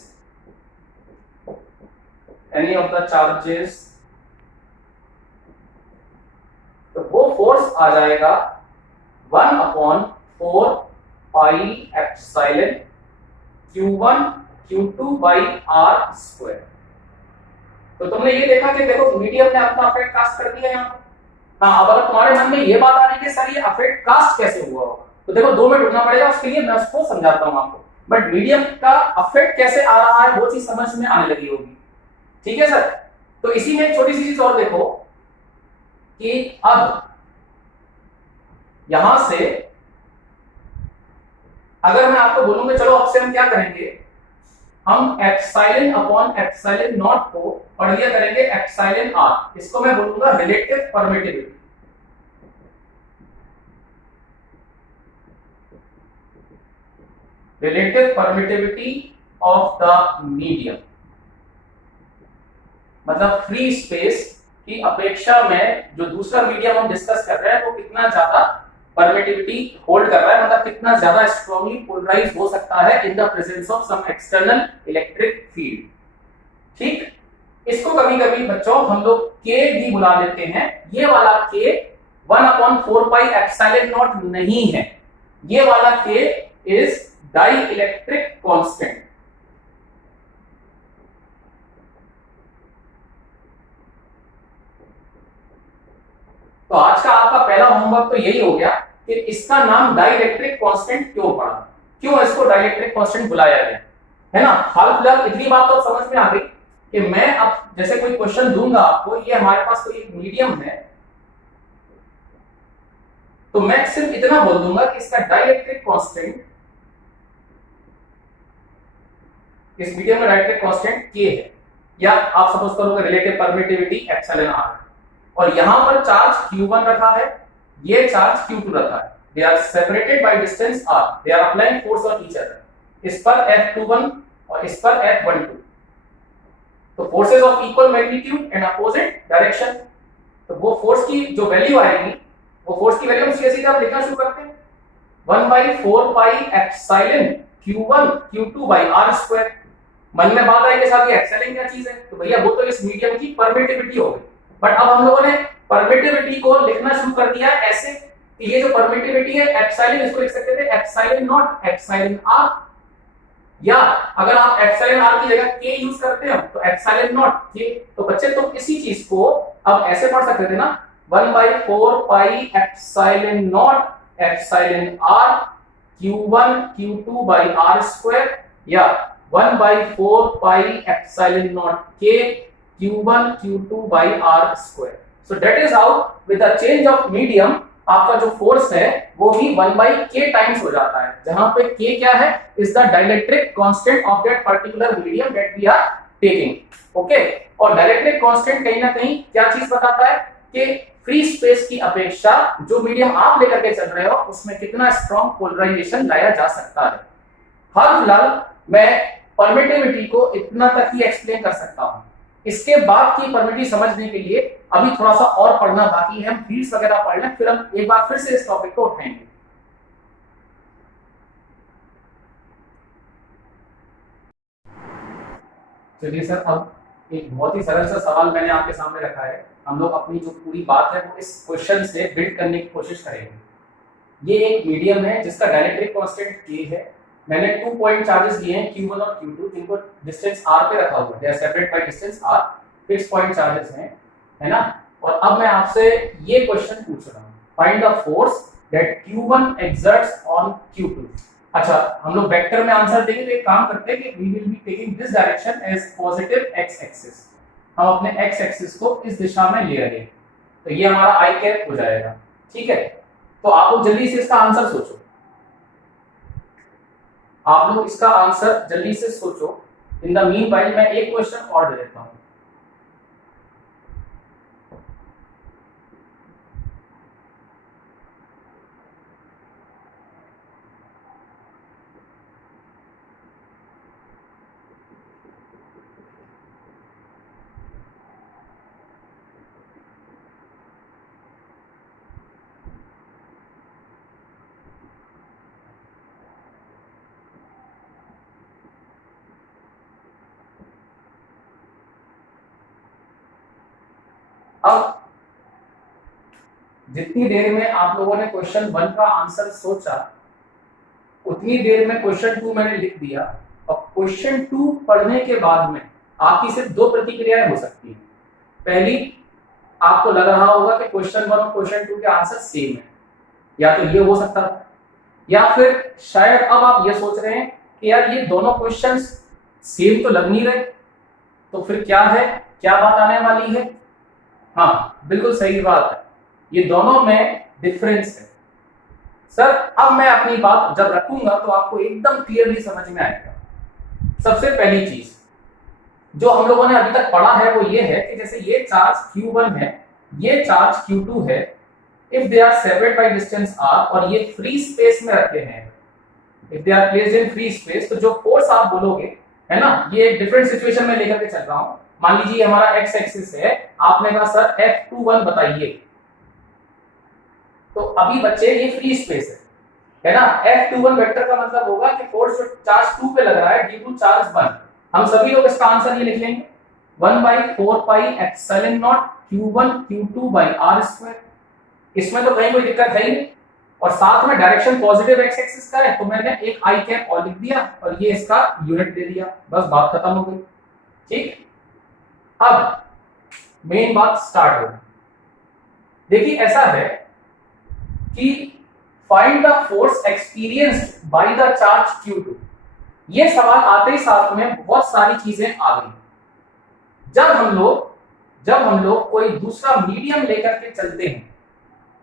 तो वो फोर्स आ जाएगा 1/4 pi epsilon Q1 Q2 by r square. तो तुमने ये देखा कि देखो मीडियम ने अपना अफेक्ट कास्ट कर दिया यहाँ। हाँ, अब अगर तुम्हारे मन में ये बात आ रही है कि सर ये अफेक्ट कास्ट कैसे हुआ होगा, तो देखो 2 मिनट रुकना पड़ेगा, उसके लिए मैं उसको समझाता हूं आपको। बट मीडियम का अफेक्ट कैसे आ रहा है वो चीज समझ में आने लगी होगी, ठीक है सर। तो इसी में एक छोटी सी चीज और देखो कि अब यहां से अगर मैं आपको बोलूंगा चलो अब से हम क्या करेंगे, हम एप्सिलॉन अपॉन एप्सिलॉन नॉट को पढ़ लिया करेंगे एप्सिलॉन r। इसको मैं बोलूंगा relative permittivity. Relative permittivity of the medium, मतलब फ्री स्पेस की अपेक्षा में जो दूसरा मीडियम हम डिस्कस कर रहे हैं वो कितना ज्यादा परमिटिविटी होल्ड कर रहा है, मतलब कितना ज्यादा स्ट्रांगली पोलराइज हो सकता है in the presence of some external electric field, ठीक। इसको कभी कभी बच्चों हम लोग के भी बुला लेते हैं। ये वाला के 1/4 पाई एप्सिलॉन नॉट नहीं है, ये वाला के इज डाई इलेक्ट्रिक कांस्टेंट। तो आज का आपका पहला होमवर्क तो यही हो गया कि इसका नाम डाइलेक्ट्रिक कांस्टेंट क्यों पड़ा, क्यों इसको डाइलेक्ट्रिक कांस्टेंट बुलाया गया, है ना। हाल फिलहाल इतनी बात तो समझ में आ गई कि मैं अब जैसे कोई क्वेश्चन दूंगा आपको, ये हमारे पास कोई एक मीडियम है, तो मैं सिर्फ इतना बोल दूंगा कि इसका डाइलेक्ट्रिक कांस्टेंट, इस मीडियम में डाइलेक्ट्रिक कांस्टेंट के है, या आप सपोज करोगे रिलेटिव परमिटिविटी एप्सिलॉन आर, और यहां पर चार्ज Q1 रखा है, ये चार्ज Q2 रखा है, they are separated by distance r, they are applying force on each other, इस पर F21 और इस पर F12, तो forces of equal magnitude and opposite direction. तो वो फोर्स की जो वैल्यू आएगी, वो फोर्स की वैल्यू हम सीधे आप लिखना शुरू करते हैं 1/4 pi epsilon Q1 Q2 by r square. मन में बात आई के साथ ये एप्सिलॉन क्या चीज है, तो भैया वो तो इस मीडियम की परमिटिविटी हो गई। बट अब हम लोगों ने परमिटिविटी को लिखना शुरू कर दिया ऐसे कि ये जो परमिटिविटी है एप्सिलॉन, इसको लिख सकते थे एप्सिलॉन नॉट एप्सिलॉन आर, या अगर आप एप्सिलॉन आर की जगह के यूज करते हो तो एप्सिलॉन नॉट के। तो बच्चे तुम इसी चीज को अब ऐसे पढ़ सकते थे ना 1/4 pi epsilon naught epsilon r Q1 Q2 by r square, या 1/4 पाई एप्सिलॉन नॉट के Q1 Q2 by r square। So that is how with the change of medium आपका जो फोर्स है वो भी 1/k टाइम्स हो जाता है, जहां पे k क्या है, is the dielectric constant of that particular medium that we are taking. Okay, और डाइलेक्ट्रिक कांस्टेंट कहीं ना कहीं क्या चीज बताता है कि फ्री स्पेस की अपेक्षा जो मीडियम आप लेकर के चल रहे हो उसमें कितना स्ट्रॉन्ग पोलराइजेशन लाया जा सकता है। हाल फिलहाल मैं परमिटिविटी को इतना तक ही एक्सप्लेन कर सकता हूं, इसके बाद की परमिटिविटी समझने के लिए अभी थोड़ा सा और पढ़ना बाकी है, हम फील्ड्स वगैरह पढ़ लें, फिर हम एक बार फिर से इस टॉपिक को उठाएंगे। चलिए सर, अब एक बहुत ही सरल सा सवाल मैंने आपके सामने रखा है, हम लोग अपनी जो पूरी बात है वो इस क्वेश्चन से बिल्ड करने की कोशिश करेंगे। ये एक मीडियम है जिसका डाइलेक्ट्रिक कांस्टेंट k है, मैंने 2 पॉइंट चार्जेस दिए हैं Q1 और Q2, जिनको डिस्टेंस r पे रखा हुआ है, they are separate by distance r, fix point charges हैं, है ना। और अब मैं आपसे ये क्वेश्चन पूछ रहा हूं, find the force that Q1 exerts on Q2। अच्छा, हम लोग वेक्टर में आंसर देंगे, तो एक काम करते हैं कि we will be taking this direction as positive x axis, हम अपने x एक्सिस को इस दिशा में ले रहे हैं, तो ये हमारा i कैप हो जाएगा, ठीक है। तो आप लोग जल्दी से इसका आंसर सोचो, आप लोग इसका आंसर जल्दी से सोचो। इन द मीनवाइल मैं एक क्वेश्चन और दे देता हूं। अब जितनी देर में आप लोगों ने क्वेश्चन 1 का आंसर सोचा, उतनी देर में क्वेश्चन 2 मैंने लिख दिया, और क्वेश्चन 2 पढ़ने के बाद में आपकी सिर्फ 2 प्रतिक्रियाएं हो सकती हैं। पहली, आपको लग रहा होगा कि क्वेश्चन 1 और क्वेश्चन 2 के आंसर सेम है, या तो ये हो सकता है, या फिर शायद अब आप ये सोच रहे हैं कि यार ये दोनों क्वेश्चंस सेम तो लग नहीं रहे, तो फिर क्या है, क्या बात आने वाली है। हाँ, बिल्कुल सही बात है, ये दोनों में डिफरेंस है। सर, अब मैं अपनी बात जब रखूंगा तो आपको एकदम क्लियरली समझ में आएगा। सबसे पहली चीज जो हम लोगों ने अभी तक पढ़ा है वो ये है कि जैसे ये चार्ज Q1 है, ये चार्ज Q2 है, if they are separate by distance r और ये फ्री स्पेस में रखे हैं, if they are placed in free space, तो जो फोर्स आप बोलोगे, है ना, ये एक डिफरेंट सिचुएशन में लेकर के चल रहा हूं। मान लीजिए हमारा x एक्सिस है, आपने कहा सर F21 बताइए, तो अभी बच्चे ये फ्री स्पेस है ना। F21 वेक्टर का मतलब होगा कि फोर्स जो चार्ज 2 पे लग रहा है ड्यू टू चार्ज 1, हम सभी लोग इसका आंसर ये लिख लेंगे 1/4πε0 Q1 Q2 by r square. इसमें तो कहीं कोई दिक्कत है ही नहीं, और साथ में डायरेक्शन पॉजिटिव एक्स एक्सिस का है, तो मैंने एक आई कैप और लिख दिया और ये इसका यूनिट दे दिया, बस बात खत्म हो गई। ठीक, अब मेन बात स्टार्ट होगी। देखिए ऐसा है कि find the force experienced by the charge Q2। ये सवाल आते ही साथ में बहुत सारी चीजें आ गई। जब हम लोग कोई दूसरा मीडियम लेकर के चलते हैं,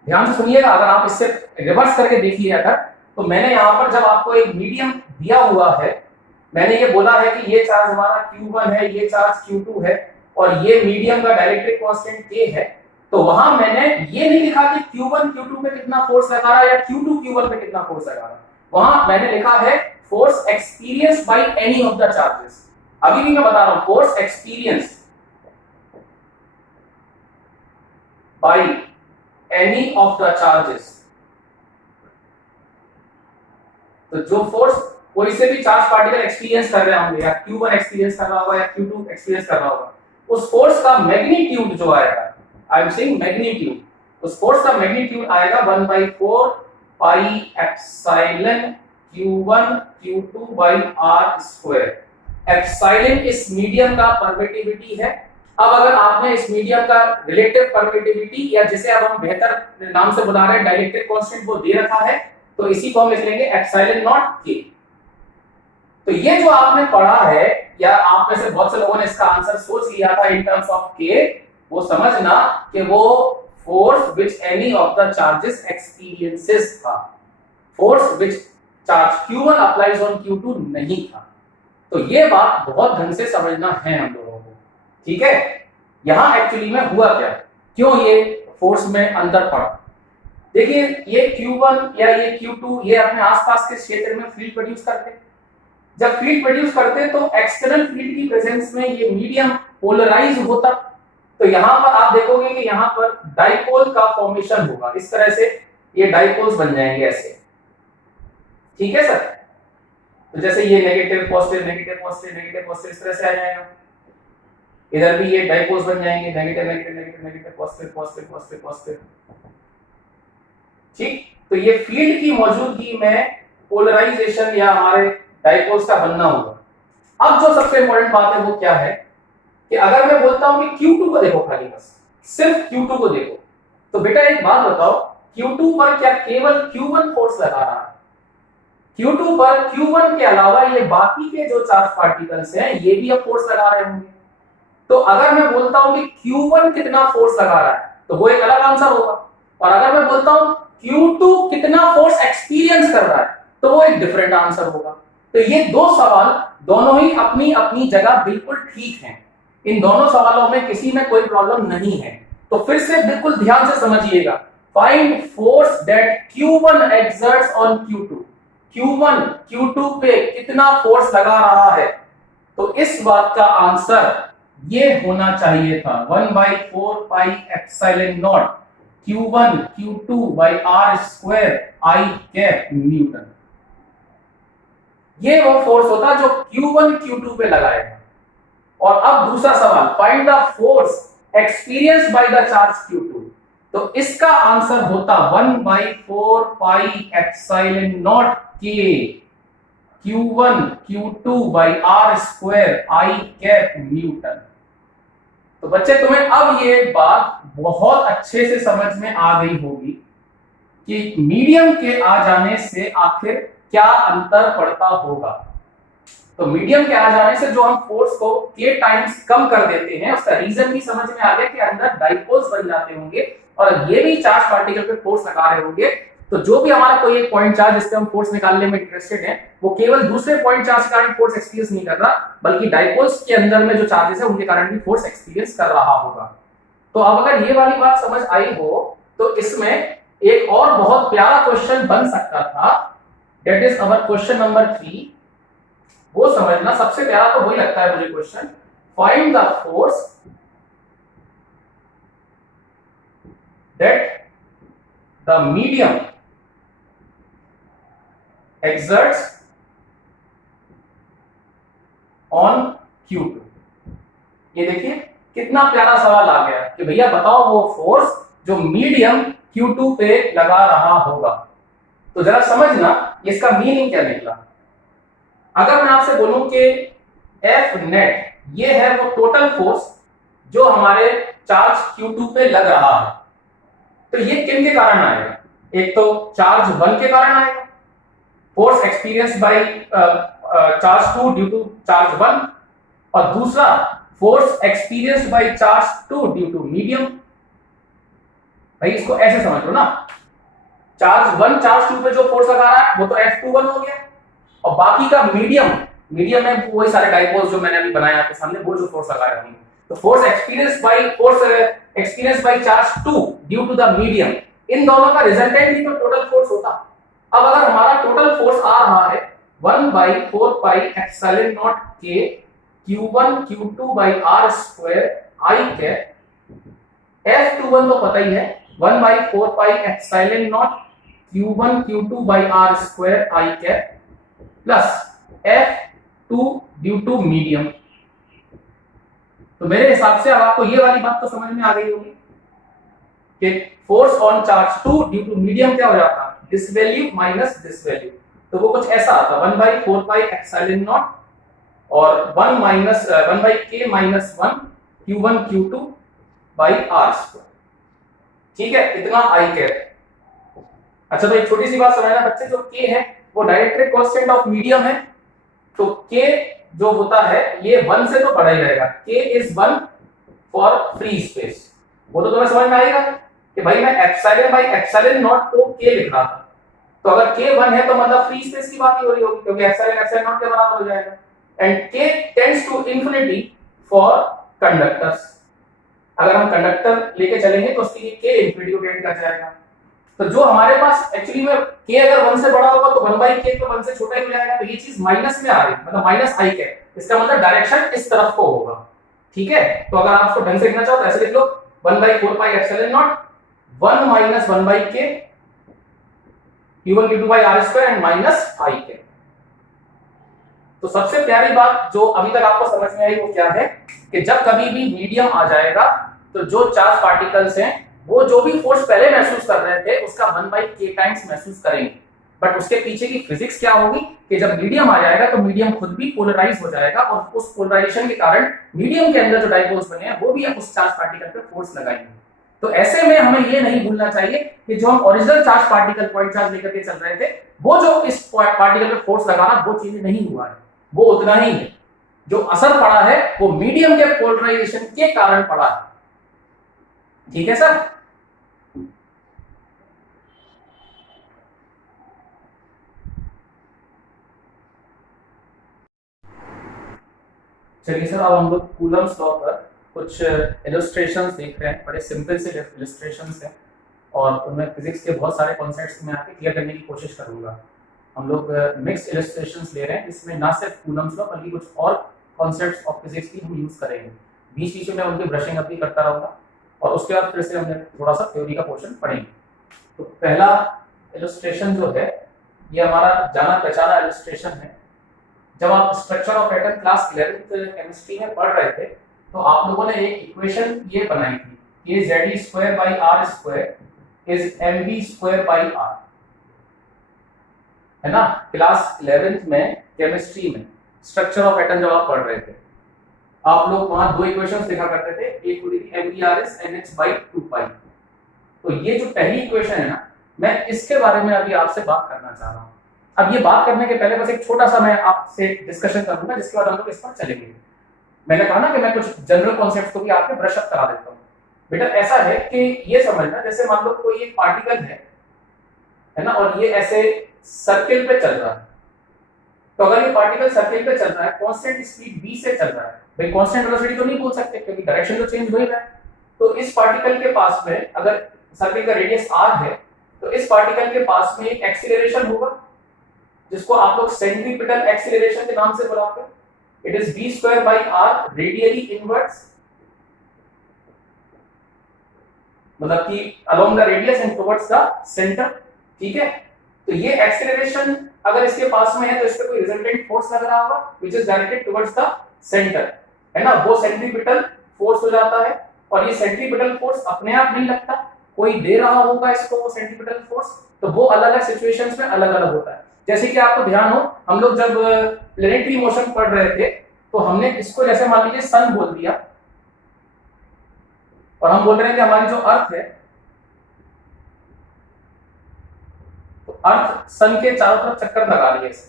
ध्यान से सुनिएगा, अगर आप इससे रिवर्स करके देखिए अगर, तो मैंने यहां पर जब आपको एक मीडियम दिया हुआ है, मैंने ये बोला है कि ये चार्ज हमारा Q1 है, ये चार्ज Q2 है, और ये मीडियम का डाइलेक्ट्रिक कांस्टेंट K है, तो वहां मैंने ये नहीं लिखा कि Q1 Q2 पे कितना फोर्स लगा रहा है या Q2 Q1 पे कितना फोर्स लगा रहा है, वहां मैंने लिखा है force experience by any of the charges. अभी भी मैं बता रहा हूं, force experience by any of the charges. तो जो फोर्स कोई से भी चार्ज पार्टिकल एक्सपीरियंस कर रहे होंगे, या Q1 एक्सपीरियंस कर रहा होगा या Q2 एक्सपीरियंस कर रहा होगा, उस फोर्स का मैग्नीट्यूड जो आएगा, आई एम सेइंग मैग्नीट्यूड, उस फोर्स का मैग्नीट्यूड आएगा 1/4 pi epsilon Q1 Q2 by r square. Epsilon इस मीडियम का परमिटिविटी है। अब अगर आपने इस मीडियम का रिलेटिव परमिटिविटी, या जिसे अब हम बेहतर नाम से बुला रहे हैं डाइलेक्ट्रिक कांस्टेंट, वो दे रखा है, तो इसी को हम लिख लेंगे एप्सिलॉन नॉट K। तो ये जो आपने पढ़ा है, या आप में से बहुत से लोगों ने इसका आंसर सोच लिया था इन टर्म्स ऑफ K, वो समझना कि वो force which any of the charges experiences था, force which charge Q1 applies on Q2 नहीं था। तो ये बात बहुत ढंग से समझना है हम लोगों को, ठीक है। यहां एक्चुअली में हुआ क्या, क्यों ये फोर्स में अंतर पड़ा। देखिए ये Q1 या ये Q2 ये अपने आसपास के क्षेत्र में फील्ड प्रोड्यूस करते हैं। जब फील्ड प्रोड्यूस करते हैं तो एक्सटर्नल फील्ड की प्रेजेंस में ये मीडियम पोलराइज होता, तो यहां पर आप देखोगे कि यहां पर डाइपोल का फॉर्मेशन होगा, इस तरह से ये डाइपोल्स बन जाएंगे ऐसे, ठीक है सर। तो जैसे ये negative positive negative positive negative positive इस तरह से आ जाएगा, इधर भी ये डाइपोल्स बन जाएंगे, negative negative negative negative positive positive positive positive, ठीक। तो ये फील्ड की मौजूदगी में पोलराइजेशन या हमारे डाइपोल्स का बनना होगा। अब जो सबसे इंपॉर्टेंट बात है वो क्या है कि अगर मैं बोलता हूं कि Q2 को देखो, खाली बस सिर्फ Q2 को देखो, तो बेटा एक बात बताओ, Q2 पर क्या केवल Q1 फोर्स लगा रहा है? Q2 पर Q1 के अलावा ये बाकी के जो चार्ज पार्टिकल्स हैं ये भी अब फोर्स लगा रहे होंगे। तो अगर मैं बोलता हूं कि Q1 कितना फोर्स लगा रहा है, तो वो एक अलग आंसर होगा, और अगर मैं बोलता हूं Q2 कितना फोर्स एक्सपीरियंस कर रहा है, तो वो एक डिफरेंट आंसर होगा। तो ये दो सवाल दोनों ही अपनी अपनी जगह बिल्कुल ठीक हैं, इन दोनों सवालों में किसी में कोई प्रॉब्लम नहीं है। तो फिर से बिल्कुल ध्यान से समझिएगा, find force that Q1 exerts on Q2, Q1 Q2 पे कितना फोर्स लगा रहा है, तो इस बात का आंसर ये होना चाहिए था 1/4 pi epsilon not Q1 Q2 by r square I cap Newton. ये वो फोर्स होता जो Q1 Q2 पे लगाएगा। और अब दूसरा सवाल, find the force experience by the charge Q2, तो इसका आंसर होता 1/4 pi epsilon not K Q1 Q2 by r square I cap Newton. तो बच्चे तुम्हें अब ये बात बहुत अच्छे से समझ में आ गई होगी कि मीडियम के आ जाने से आखिर क्या अंतर पड़ता होगा। तो मीडियम के आ जाने से जो हम फोर्स को K टाइम्स कम कर देते हैं, उसका रीजन भी समझ में आ गया कि अंदर डाइपोल्स बन जाते होंगे और ये भी चार्ज पार्टिकल पे फोर्स लगा रहे होंगे। तो जो भी हमारा कोई एक पॉइंट चार्ज जिससे हम फोर्स निकालने में इंटरेस्टेड है, वो केवल दूसरे पॉइंट चार्ज के कारण फोर्स एक्सपीरियंस नहीं कर रहा, बल्कि डाइपोल्स के अंदर में जो चार्जेस है उनके कारण भी फोर्स एक्सपीरियंस कर रहा होगा। तो अब अगर ये वाली बात समझ आई हो, तो इसमें एक और बहुत प्यारा क्वेश्चन बन सकता था, that is our question number 3। वो समझना सबसे प्यारा तो वही लगता है मुझे question, find the force that the medium exerts on Q2, ये देखिए कितना प्यारा सवाल आ गया कि भैया बताओ वो फोर्स जो मीडियम Q2 पे लगा रहा होगा। तो जरा समझना इसका मीनिंग क्या निकला। अगर मैं आपसे बोलूं कि F नेट ये है वो टोटल फोर्स जो हमारे चार्ज Q2 पे लग रहा है, तो ये किन के कारण आएगा? एक तो चार्ज 1 के कारण आएगा, force experience by charge 2 due to charge 1, और दूसरा force experience by charge 2 due to medium. भाई इसको ऐसे समझ लो ना, चार्ज 1 चार्ज 2 पे जो फोर्स लगा रहा है वो तो F21 हो गया, और बाकी का मीडियम में वही सारे डाइपोल्स जो मैंने अभी बनाया आपके सामने, वो जो फोर्स लगा रहे हैं, तो force experience by charge 2 due to the medium, इन दोनों का रिजल्टेंट ही तो टोटल फोर्स होता। अब अगर हमारा टोटल फोर्स आ रहा है 1/4πε0 k Q1 Q2 by r square I cap, F21 तो पता ही है 1/4πε0 Q1 Q2 by r square I cap plus F2 due to medium. तो मेरे हिसाब से अब आपको ये वाली बात तो समझ में आ गई होगी कि force on charge 2 due to medium क्या हो जाता है, this value minus this value, तो वो कुछ ऐसा आता 1/4πε0 और 1/k minus 1 Q1 Q2 by r square. ठीक है, इतना I कैप। अच्छा तो एक छोटी सी बात समझना बच्चे, जो k है वो डायरेक्ट्रिक कांस्टेंट ऑफ मीडियम है, तो k जो होता है ये 1 से तो बड़ा ही रहेगा, k is 1 for free space. वो तो तुम्हें समझ में आएगा कि भाई मैं एप्सिलॉन बाय एप्सिलॉन नॉट को k लिख रहा था, तो अगर k 1 है तो मतलब फ्री स्पेस की बात ही हो रही होगी, क्योंकि एप्सिलॉन एप्सिलॉन नॉट के बराबर हो जाएगा। And k tends to infinity for conductors, अगर हम कंडक्टर लेके चलेंगे तो उसके लिए k इंफिनिटी को टेंड कर जाएगा। तो जो हमारे पास एक्चुअली में k अगर 1 से बड़ा होगा तो 1/k तो 1 से छोटा ही हो जाएगा, तो ये चीज माइनस में आ रही है, मतलब माइनस I कैप, इसका मतलब डायरेक्शन इस तरफ को होगा। ठीक है, तो अगर आप इसको ढंग से लिखना चाहो तो ऐसे लिख लो 1/4πε0 1 minus 1/k Q1 Q2 by r square and minus I cap. तो सबसे प्यारी बात जो अभी तक आपको समझ में आई वो क्या है कि जब कभी भी मीडियम आ जाएगा तो जो चार्ज पार्टिकल्स हैं वो जो भी फोर्स पहले महसूस कर रहे थे उसका 1/k टाइम्स महसूस करेंगे, बट उसके पीछे की फिजिक्स क्या होगी कि जब मीडियम आ जाएगा तो मीडियम खुद भी पोलराइज हो जाएगा, और उस पोलराइजेशन के कारण मीडियम के अंदर जो डाइपोल्स बने हैं वो भी उस चार्ज पार्टिकल पे फोर्स लगाएंगे। तो ऐसे में हमें ये नहीं भूलना चाहिए कि जो हम original charge particle point charge लेकर के चल रहे थे, वो जो इस पार्टिकल पे फोर्स लगा रहा वो चेंज नहीं हुआ है, वो उतना ही है। जो असर पड़ा है वो मीडियम के पोलराइजेशन के कारण पड़ा है। ठीक है सर? चलिए सर, अब हम लोग कूलम्स लॉ पर कुछ इलस्ट्रेशंस देख रहे हैं, बड़े सिंपल से इलस्ट्रेशंस हैं, और उनमें फिजिक्स के बहुत सारे कॉन्सेप्ट्स में आके क्लियर करने की कोशिश करूंगा। हम लोग मिक्स इलस्ट्रेशंस ले रहे हैं, इसमें ना सिर्फ कूलम्स लॉ बल्कि कुछ और कॉन्सेप्ट्स ऑफ फिजिक्स भी हम यूज करेंगे। बीच बीच में मैं उनकी ब्रशिंग अप भी करता रहूंगा, और उसके बाद फिर से हम थोड़ा सा थ्योरी का पोर्शन पढ़ेंगे। तो पहला इलस्ट्रेशन जो है ये हमारा जाना पहचाना इलस्ट्रेशन है। जब आप structure of atom class 11th chemistry में पढ़ रहे थे तो आप लोगों ने एक इक्वेशन ये बनाई थी कि Ze²/r² इज mv²/r, है ना? क्लास 11th में केमिस्ट्री में स्ट्रक्चर ऑफ एटम जब आप पढ़ रहे थे, आप लोग वहां दो इक्वेशंस देखा करते थे, एक होती थी mvr is nh/2π। तो ये जो पहली इक्वेशन है ना, मैं इसके बारे में अभी आपसे बात करना चाह रहा हूं। अब ये बात करने के पहले बस एक छोटा सा मैं आपसे डिस्कशन करूंगा, जिसके बाद हम लोग इस पर चलेंगे। मैंने कहा ना कि मैं कुछ जनरल कॉन्सेप्ट्स को भी आपके ब्रश अप करा देता हूँ। बेटा ऐसा है कि ये समझना, जैसे मान लो कोई एक पार्टिकल है ना, और ये ऐसे सर्किल पे चल रहा है, तो अगर ये पार्टिकल सर्किल पे चल रहा है, कांस्टेंट स्पीड v से चल रहा है, भाई कांस्टेंट वेलोसिटी तो नहीं बोल सकते क्योंकि डायरेक्शन तो चेंज हो ही रहा है। तो इस पार्टिकल के पास में अगर सर्किल का रेडियस r है तो इस पार्टिकल के पास में एक एक्सीलरेशन होगा जिसको आप लोग सेंट्रीपिटल एक्सीलरेशन के नाम से बुलाते हैं। It is v²/r radially inverts, मतलब कि along the radius and towards the centre. ठीक है, तो ये एक्सीलरेशन अगर इसके पास में है तो इस पे कोई रिजल्टेंट फोर्स लग रहा होगा which is directed towards the centre, है ना, वो सेंट्रीपिटल फोर्स हो जाता है। और ये सेंट्रीपिटल फोर्स अपने आप नहीं लगता, कोई दे रहा होगा इसको वो सेंट्रीपिटल फोर्स, तो वो अलग अलग सिचुएशंस में अलग अलग होता है। जैसे कि आपको ध्यान हो, हम लोग जब प्लेनेटरी मोशन पढ़ रहे थे तो हमने इसको जैसे मान लीजिए सन बोल दिया, और हम बोल रहे हैं कि हमारी जो अर्थ है, तो अर्थ सन के चारों तरफ चक्कर लगा रही है इसे।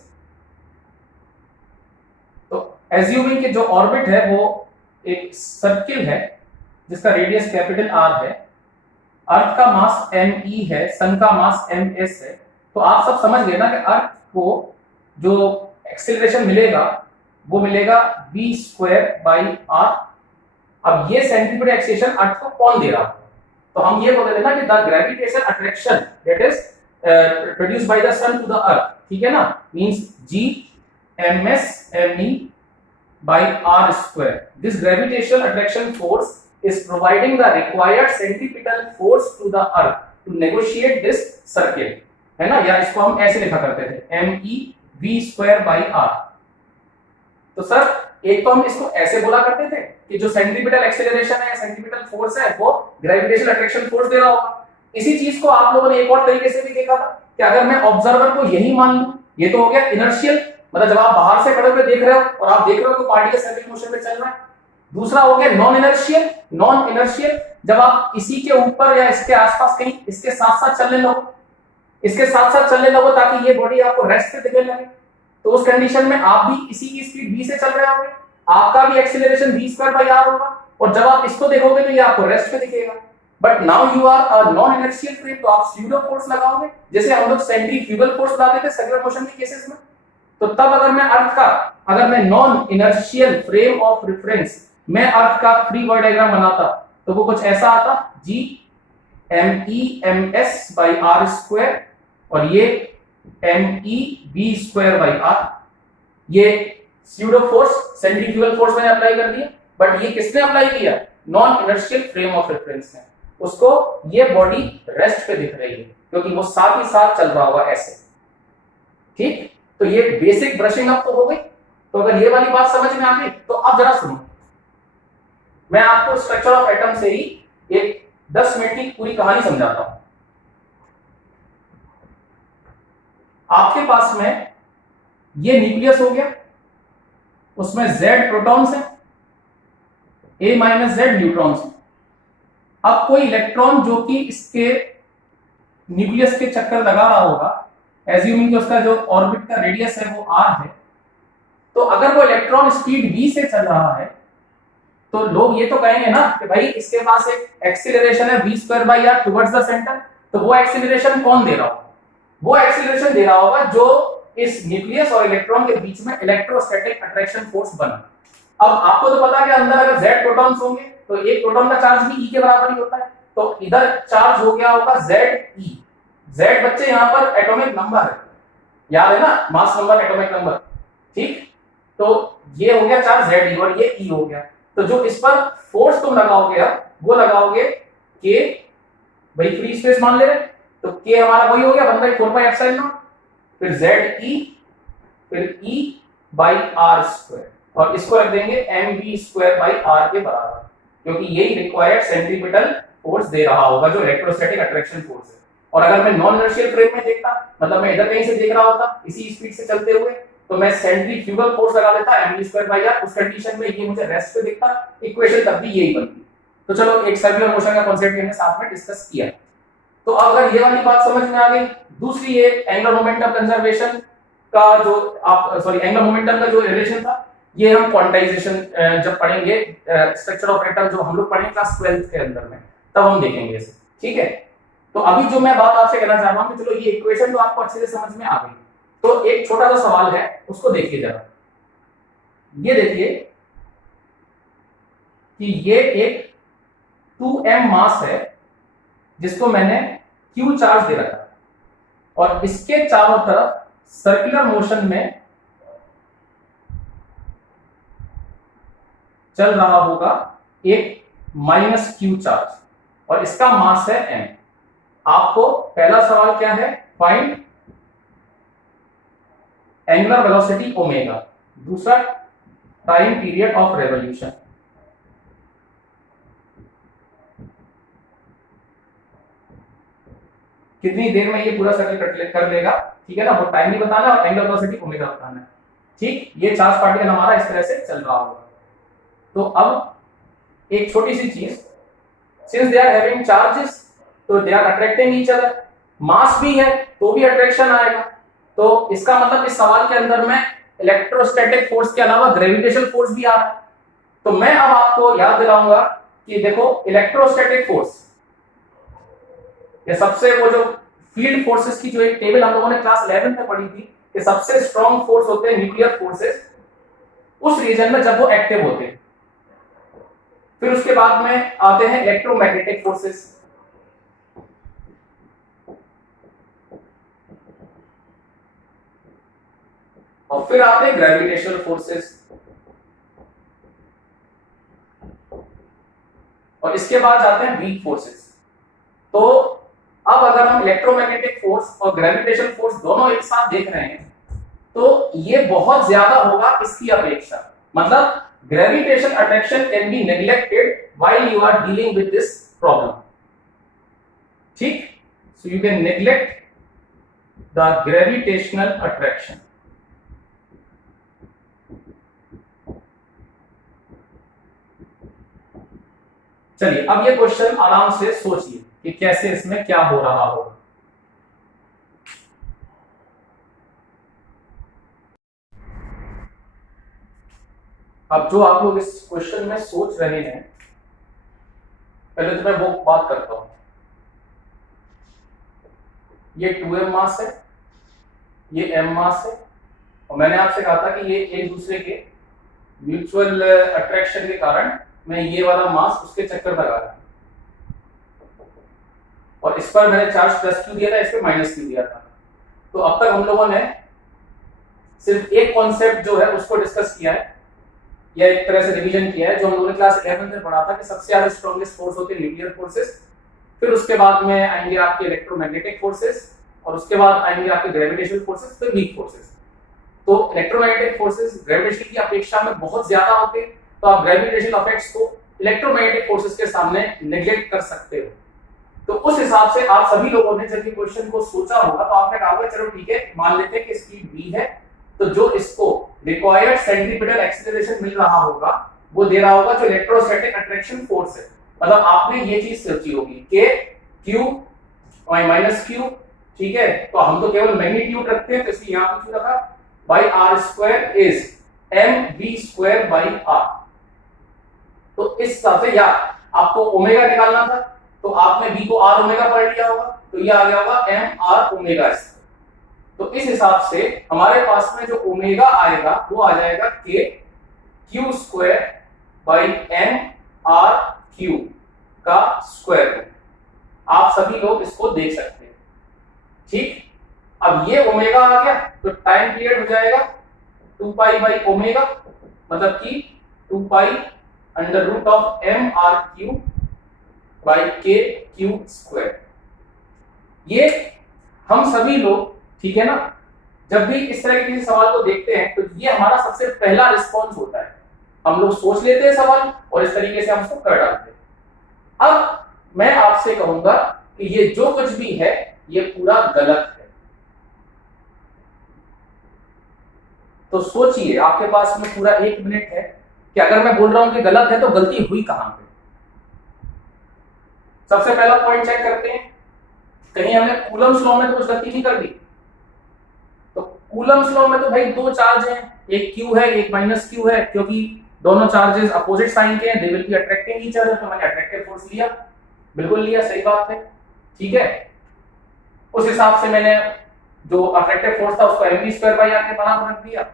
तो एज्यूमिंग कि जो ऑर्बिट है वो एक सर्किल है जिसका रेडियस कैपिटल आर है, अर्थ का मास me है, सन का मास ms है, तो आप सब समझ गए ना कि अर्थ को जो एक्सेलरेशन मिलेगा वो मिलेगा v²/r। अब ये सेंट्रीपिटल एक्सेलरेशन अर्थ को कौन दे रहा है, तो हम ये बोल रहे थे ना कि the gravitation attraction that is produced by the sun to the earth, ठीक है ना, means g ms me by r square. This gravitational attraction force is providing the required centripetal force to the earth to negotiate this circle, है ना, या इसको हम ऐसे लिखा करते थे me v²/r। तो सर एक तो हम इसको ऐसे बोला करते थे कि जो सेंट्रीपिटल एक्सेलरेशन है, सेंट्रीपिटल फोर्स है, वो ग्रेविटेशनल अट्रैक्शन फोर्स दे रहा होगा। इसी चीज को आप लोगों ने एक और तरीके से भी देखा था कि अगर मैं ऑब्जर्वर को यही मान लूं, ये तो हो गया इनर्शियल, मतलब जब आप बाहर से खड़े हुए देख रहे हो और आप देख रहे हो कि पार्टिकल सर्कुलर मोशन में चल रहा है। दूसरा हो गया नॉन इनर्शियल, नॉन इनर्शियल जब आप इसी के ऊपर या इसके आसपास कहीं इसके साथ साथ चलने लगो, इसके साथ साथ चलने लगो ताकि ये बॉडी आपको रेस्ट पे दिखने लगे, तो उस कंडीशन में आप भी इसी की स्पीड v से चल रहे होंगे, आपका भी एक्सीलरेशन v²/r होगा, और जब आप इसको देखोगे तो ये आपको रेस्ट पे दिखेगा। But now you are a non inertial frame, तो आप स्यूडो फोर्स लगाओगे, जैसे हम लोग सेंट्रीफ्यूगल फोर्स लगाते थे सर्कुलर मोशन के केसेस में। तो तब अगर मैं non inertial frame of reference में अर्थ का फ्री बॉडी डायग्राम बनाता तो वो कुछ ऐसा आता, g me ms/r², और ये me v²/r। ये स्यूडो फोर्स सेंट्रीफ्यूगल फोर्स मैंने अप्लाई कर दिया, बट ये किसने अप्लाई किया, non inertial frame of reference ने। उसको ये बॉडी रेस्ट पे दिख रही है क्योंकि वो साथ ही साथ चल रहा होगा ऐसे, ठीक। तो ये बेसिक ब्रशिंग अप तो हो गई। तो अगर ये वाली बात समझ में आ गई तो अब जरा सुनो, मैं आपको स्ट्रक्चर ऑफ एटम से ही एक 10 मिनट की पूरी कहानी समझाता हूं। आपके पास में ये न्यूक्लियस हो गया, उसमें Z प्रोटॉन्स है, A- Z न्यूट्रॉन्स है। अब कोई इलेक्ट्रॉन जो कि इसके न्यूक्लियस के चक्कर लगा रहा होगा, एज्यूमिंग कि उसका जो ऑर्बिट का रेडियस है वो r है, तो अगर वो इलेक्ट्रॉन स्पीड v से चल रहा है तो लोग ये तो कहेंगे ना कि भाई इसके पास एक एक्सीलरेशन है v²/r टुवर्ड्स द सेंटर, तो वो एक्सीलरेशन कौन दे रहा होगा, वो एक्सीलरेशन दे रहा होगा जो इस न्यूक्लियस और इलेक्ट्रॉन के बीच में इलेक्ट्रोस्टैटिक अट्रैक्शन फोर्स बना। अब आपको तो पता है कि अंदर अगर Z प्रोटॉन्स होंगे तो एक प्रोटॉन का चार्ज भी E के बराबर ही होता है, तो इधर चार्ज हो गया होगा ZE। Z बच्चे यहाँ पर एटॉमिक नंबर है, याद है ना, मास नंबर एटॉमिक नंबर, ठीक। तो ये हो गया चार्ज ZE और ये E हो गया। तो जो इस पर फोर्स तुम लगाओगे वो लगाओगे K, भाई फ्री स्पेस मान ले रहे, तो K हमारा वही हो गया 1/4πε0, फिर ZE, फिर E/r², और इसको रख देंगे mv²/r के बराबर, क्योंकि यही रिक्वायर्ड सेंट्रीपिटल फोर्स दे रहा होगा जो इलेक्ट्रोस्टैटिक अट्रैक्शन फोर्स है। और अगर मैं नॉन इनर्शियल फ्रेम में देखता, मतलब मैं इधर कहीं से देख रहा होता इसी स्पीड से चलते हुए, तो मैं सेंट्रीफ्यूगल फोर्स लगा देता mv²/r, उस कंडीशन में ये मुझे रेस्ट पे दिखता, इक्वेशन तब भी यही बनती। तो चलो एक सर्कुलर मोशन का कांसेप्ट हमने साथ में डिस्कस किया। तो अगर ये वाली बात समझ में आ गई, दूसरी ये एंगुलर मोमेंटम कंजर्वेशन का जो एंगुलर मोमेंटम का जो रिलेशन था, ये हम क्वांटाइजेशन जब पढ़ेंगे स्ट्रक्चर ऑफ एटम, जो हम लोग पढ़ेंगे क्लास 12th के अंदर में, तब हम देखेंगे इसे, ठीक है। तो अभी जो मैं बात आपसे कहना चाह रहा हूं कि चलो ये इक्वेशन तो आपको अच्छे से समझ में आ गई, तो एक छोटा सा सवाल है, उसको देखिए जरा। ये देखिए कि ये एक 2m मास है जिसको मैंने q चार्ज दे रखा है, और इसके चारों तरफ सर्कुलर मोशन में चल रहा होगा एक -q चार्ज, और इसका मास है m। आपको पहला सवाल क्या है, फाइंड एंगुलर वेलोसिटी ओमेगा, दूसरा टाइम पीरियड ऑफ रेवोल्यूशन। कितनी देर में ये पूरा सर्कल कर लेगा, ठीक है ना, वो टाइम भी बताना है और एंगल वेलोसिटी ओमेगा बताना है। ठीक, ये चार्ज पार्टिकल हमारा इस तरह से चल रहा होगा। तो अब एक छोटी सी चीज, since they are having charges तो they are attracting each other, mass भी है तो भी अट्रैक्शन आएगा। तो इसका मतलब इस सवाल के अंदर में इलेक्ट्रोस्टैटिक फोर्स के अलावा ग्रेविटेशनल फोर्स भी आ रहा है। तो मैं अब आपको याद दिलाऊंगा कि देखो इलेक्ट्रोस्टैटिक फोर्स, ये सबसे वो जो फील्ड फोर्सेस की जो एक टेबल हम लोगों ने क्लास 11 में पढ़ी थी कि सबसे स्ट्रॉन्ग फोर्स होते हैं न्यूक्लियर फोर्सेस उस रीजन में जब वो एक्टिव होते हैं। फिर उसके बाद में आते हैं इलेक्ट्रोमैग्नेटिक फोर्सेस, और फिर आते हैं ग्रेविटेशनल फोर्सेस, और इसके बाद जाते हैं वीक फोर्सेस। तो अब अगर हम इलेक्ट्रोमैग्नेटिक फोर्स और ग्रेविटेशनल फोर्स दोनों एक साथ देख रहे हैं तो ये बहुत ज्यादा होगा इसकी अपेक्षा। मतलब gravitation attraction can be neglected while you are dealing with this problem. ठीक, so you can neglect the gravitational attraction. चलिए अब ये क्वेश्चन आराम से सोचिए कि कैसे इसमें क्या हो रहा होगा। अब जो आप लोग इस क्वेश्चन में सोच रहे हैं, पहले तो मैं वो बात करता हूं। ये 2m मास है, ये m मास है, और मैंने आपसे कहा था कि ये एक दूसरे के म्यूचुअल अट्रैक्शन के कारण मैं ये वाला मास उसके चक्कर लगा रहा हूं, और इस पर मैंने चार्ज प्लस क्यू दिया था, इस पर माइनस क्यू दिया था। तो अब तक हम लोगों ने सिर्फ एक कॉन्सेप्ट जो है उसको डिस्कस किया है, या एक तरह से रिवीजन किया है, जो हम लोगों ने क्लास 11 में पढ़ा था कि सबसे ज्यादा स्ट्रॉन्गेस्ट फोर्स होते हैं न्यूक्लियर फोर्सेस, फिर उसके बाद में आएंगे आपके इलेक्ट्रोमैग्नेटिक फोर्सेस, और उसके बाद आएंगे आपके ग्रेविटेशनल फोर्सेस, फिर वीक फोर्सेस। तो इलेक्ट्रोमैग्नेटिक फोर्सेस ग्रेविटेशन की अपेक्षा में बहुत ज्यादा होते हैं, तो आप ग्रेविटेशनल इफेक्ट्स को इलेक्ट्रोमैग्नेटिक फोर्सेस के सामने नेग्लेक्ट कर सकते हो। तो उस हिसाब से आप सभी लोगों ने जब ये क्वेश्चन को सोचा होगा तो आपने कहा चलो ठीक है, मान लेते हैं कि स्पीड v है, तो जो इसको रिक्वायर्ड सेंट्रीपिटल एक्सीलरेशन मिल रहा होगा वो दे रहा होगा जो इलेक्ट्रोस्टैटिक अट्रैक्शन फोर्स है। मतलब आपने ये चीज सोची होगी कि q माइनस q, ठीक है, तो हम तो केवल मैग्नीट्यूड रखते हैं, तो इसलिए यहां पर क्यों रखा, by r square is mv square by r। तो इस हिसाब से, या आपको ओमेगा निकालना था तो आपने v को r ओमेगा पढ़ लिया होगा, तो ये आ गया होगा m r ओमेगा। तो इस हिसाब से हमारे पास में जो ओमेगा आएगा वो आ जाएगा k q square by m r q का स्क्वायर रूट। आप सभी लोग इसको देख सकते हैं। ठीक, अब ये ओमेगा आ गया तो टाइम पीरियड हो जाएगा 2 पाई बाई ओमेगा, मतलब कि 2 pi under root of m r q by k q square. ये हम सभी लोग, ठीक है ना, जब भी इस तरह के किसी सवाल को देखते हैं तो ये हमारा सबसे पहला रिस्पॉन्स होता है। हम लोग सोच लेते हैं सवाल और इस तरीके से हम उसको कर डालते हैं। अब मैं आपसे कहूंगा कि ये जो कुछ भी है ये पूरा गलत है। तो सोचिए, आपके पास में पूरा 1 मिनट है कि अगर मैं बोल रहा हूं कि गलत है तो गलती हुई कहां पे। सबसे पहला पॉइंट चेक करते हैं, कहीं हमने कूलम्स लॉ में तो कुछ गलती नहीं कर दी। तो कूलम्स लॉ में तो भाई 2 चार्ज हैं, एक q है एक माइनस q है, क्योंकि दोनों चार्जेस अपोजिट साइन के हैं, दे will be attracting each other, तो मैंने अट्रैक्टिव फोर्स लिया, बिल्कुल लिया, सही बात है, ठीक है। उस हिसाब से मैंने जो अट्रैक्टिव फोर्स था उसको mv स्क्वायर बाई r के बराबर रख दिया।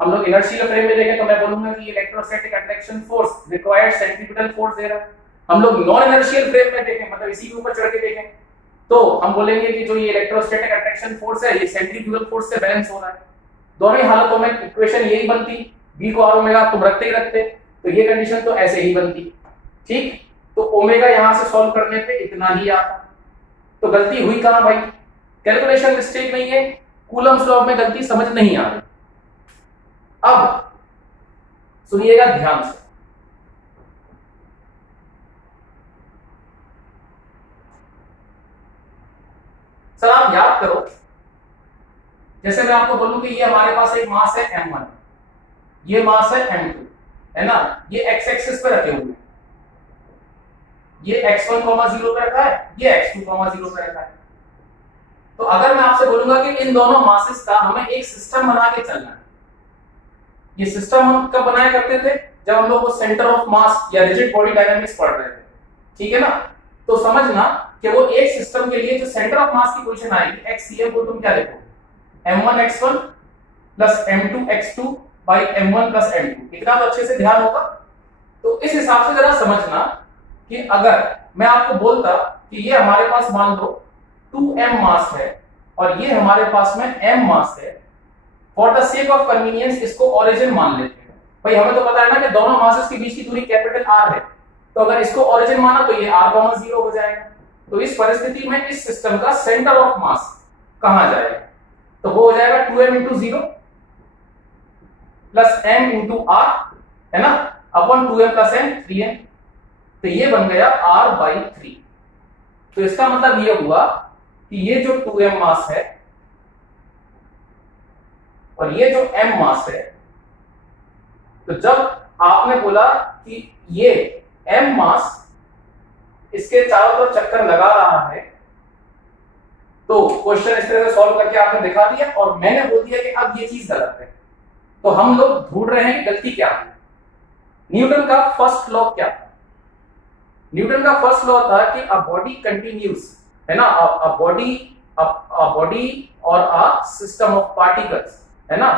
हम लोग इनर्शियल फ्रेम में देखें तो मैं बोलूंगा कि electrostatic attraction force required centripetal force दे रहा है। हम लोग नॉन इनर्शियल फ्रेम में देखें, मतलब इसी के ऊपर चढ़ के देखें, तो हम बोलेंगे कि जो ये इलेक्ट्रोस्टैटिक अट्रैक्शन फोर्स है ये सेंट्रीफ्यूगल फोर्स से बैलेंस हो रहा है। दोनों ही हालतों में इक्वेशन यही बनती, v को r ओमेगा तुम रखते ही रखते, तो ये कंडीशन तो ऐसे ही बनती। ठीक, तो ओमेगा यहां से सॉल्व करने पे इतना ही आता। तो गलती हुई कहां भाई, कैलकुलेशन मिस्टेक नहीं है, कूलम्स लॉ में गलती समझ नहीं आ रही। अब सुनिएगा ध्यान से, सर आप याद करो, जैसे मैं आपको बोलूं कि ये हमारे पास एक मास है m1, ये मास है m2, है ना, ये x एक्सिस पे रखे हुए हैं, ये x1, 0 पे रखा है, ये x2, 0 पे रखा है। तो अगर मैं आपसे बोलूंगा कि इन दोनों मासेस का हमें एक सिस्टम बना के चलना है, ये सिस्टम हम कब बनाया करते थे, जब हम लोग वो सेंटर ऑफ मास या रिजिड बॉडी डायनामिक्स पढ़ रहे थे, ठीक है ना। तो समझना कि वो एक सिस्टम के लिए जो सेंटर ऑफ मास की पोजीशन आएगी xcm, को तुम क्या लिखोगे, m1 x1 plus m2 x2 by m1 plus m2। इतना तो अच्छे से ध्यान होगा। तो इस हिसाब से जरा समझना कि अगर मैं आपको बोलता कि ये हमारे पास मान लो 2m मास है और ये हमारे पास में m मास है, for the sake of convenience इसको ओरिजिन मान लेते हैं। भाई हमें तो पता है ना कि दोनों मासेस के बीच की दूरी कैपिटल R है, तो अगर इसको ओरिजिन माना तो ये r, 0 हो जाएगा। तो इस परिस्थिति में इस सिस्टम का सेंटर ऑफ मास कहां जाएगा, तो वो हो जाएगा 2m into 0 plus m into r, है ना, upon 2m plus m 3m। तो ये बन गया r/3। तो इसका मतलब ये हुआ कि ये जो 2m मास है और ये जो m मास है, तो जब आपने बोला कि ये m मास इसके चारों तरफ चक्कर लगा रहा है, तो क्वेश्चन इस तरह से सॉल्व करके आपने दिखा दिया और मैंने बोल दिया कि अब ये चीज गलत है। तो हम लोग ढूंढ रहे हैं कि गलती क्या है। न्यूटन का फर्स्ट लॉ क्या था? न्यूटन का फर्स्ट लॉ था कि अ बॉडी कंटिन्यूस, है ना, अ बॉडी और अ सिस्टम ऑफ पार्टिकल्स, है ना,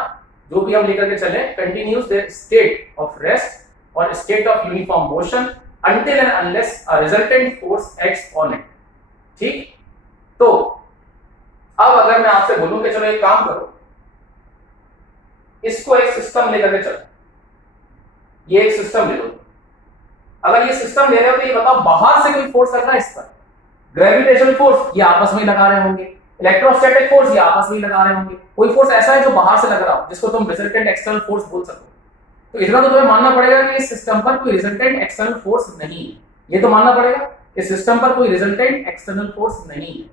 जो भी हम लेकर के चले, continuous their state of rest और state of uniform motion until and unless a resultant force acts on it। ठीक, तो अब अगर मैं आपसे बोलूं कि चलो एक काम करो, इसको एक सिस्टम लेकर के चलो, ये एक सिस्टम ले लो। अगर ये सिस्टम ले रहे हो तो ये बताओ बाहर से कोई फोर्स लग रहा है इस पर, ग्रेविटेशनल फोर्स ये आपस में लगा रहे होंगे, इलेक्ट्रोस्टैटिक फोर्स ये आपस में लगा रहे होंगे, कोई फोर्स ऐसा है जो बाहर से लग रहा हो जिसको तुम रिजल्टेंट एक्सटर्नल फोर्स बोल सको। तो इतना तो तुम्हें मानना पड़ेगा कि इस सिस्टम पर कोई रिजल्टेंट एक्सटर्नल फोर्स नहीं है, ये तो मानना पड़ेगा इस सिस्टम पर कोई रिजल्टेंट एक्सटर्नल फोर्स नहीं है।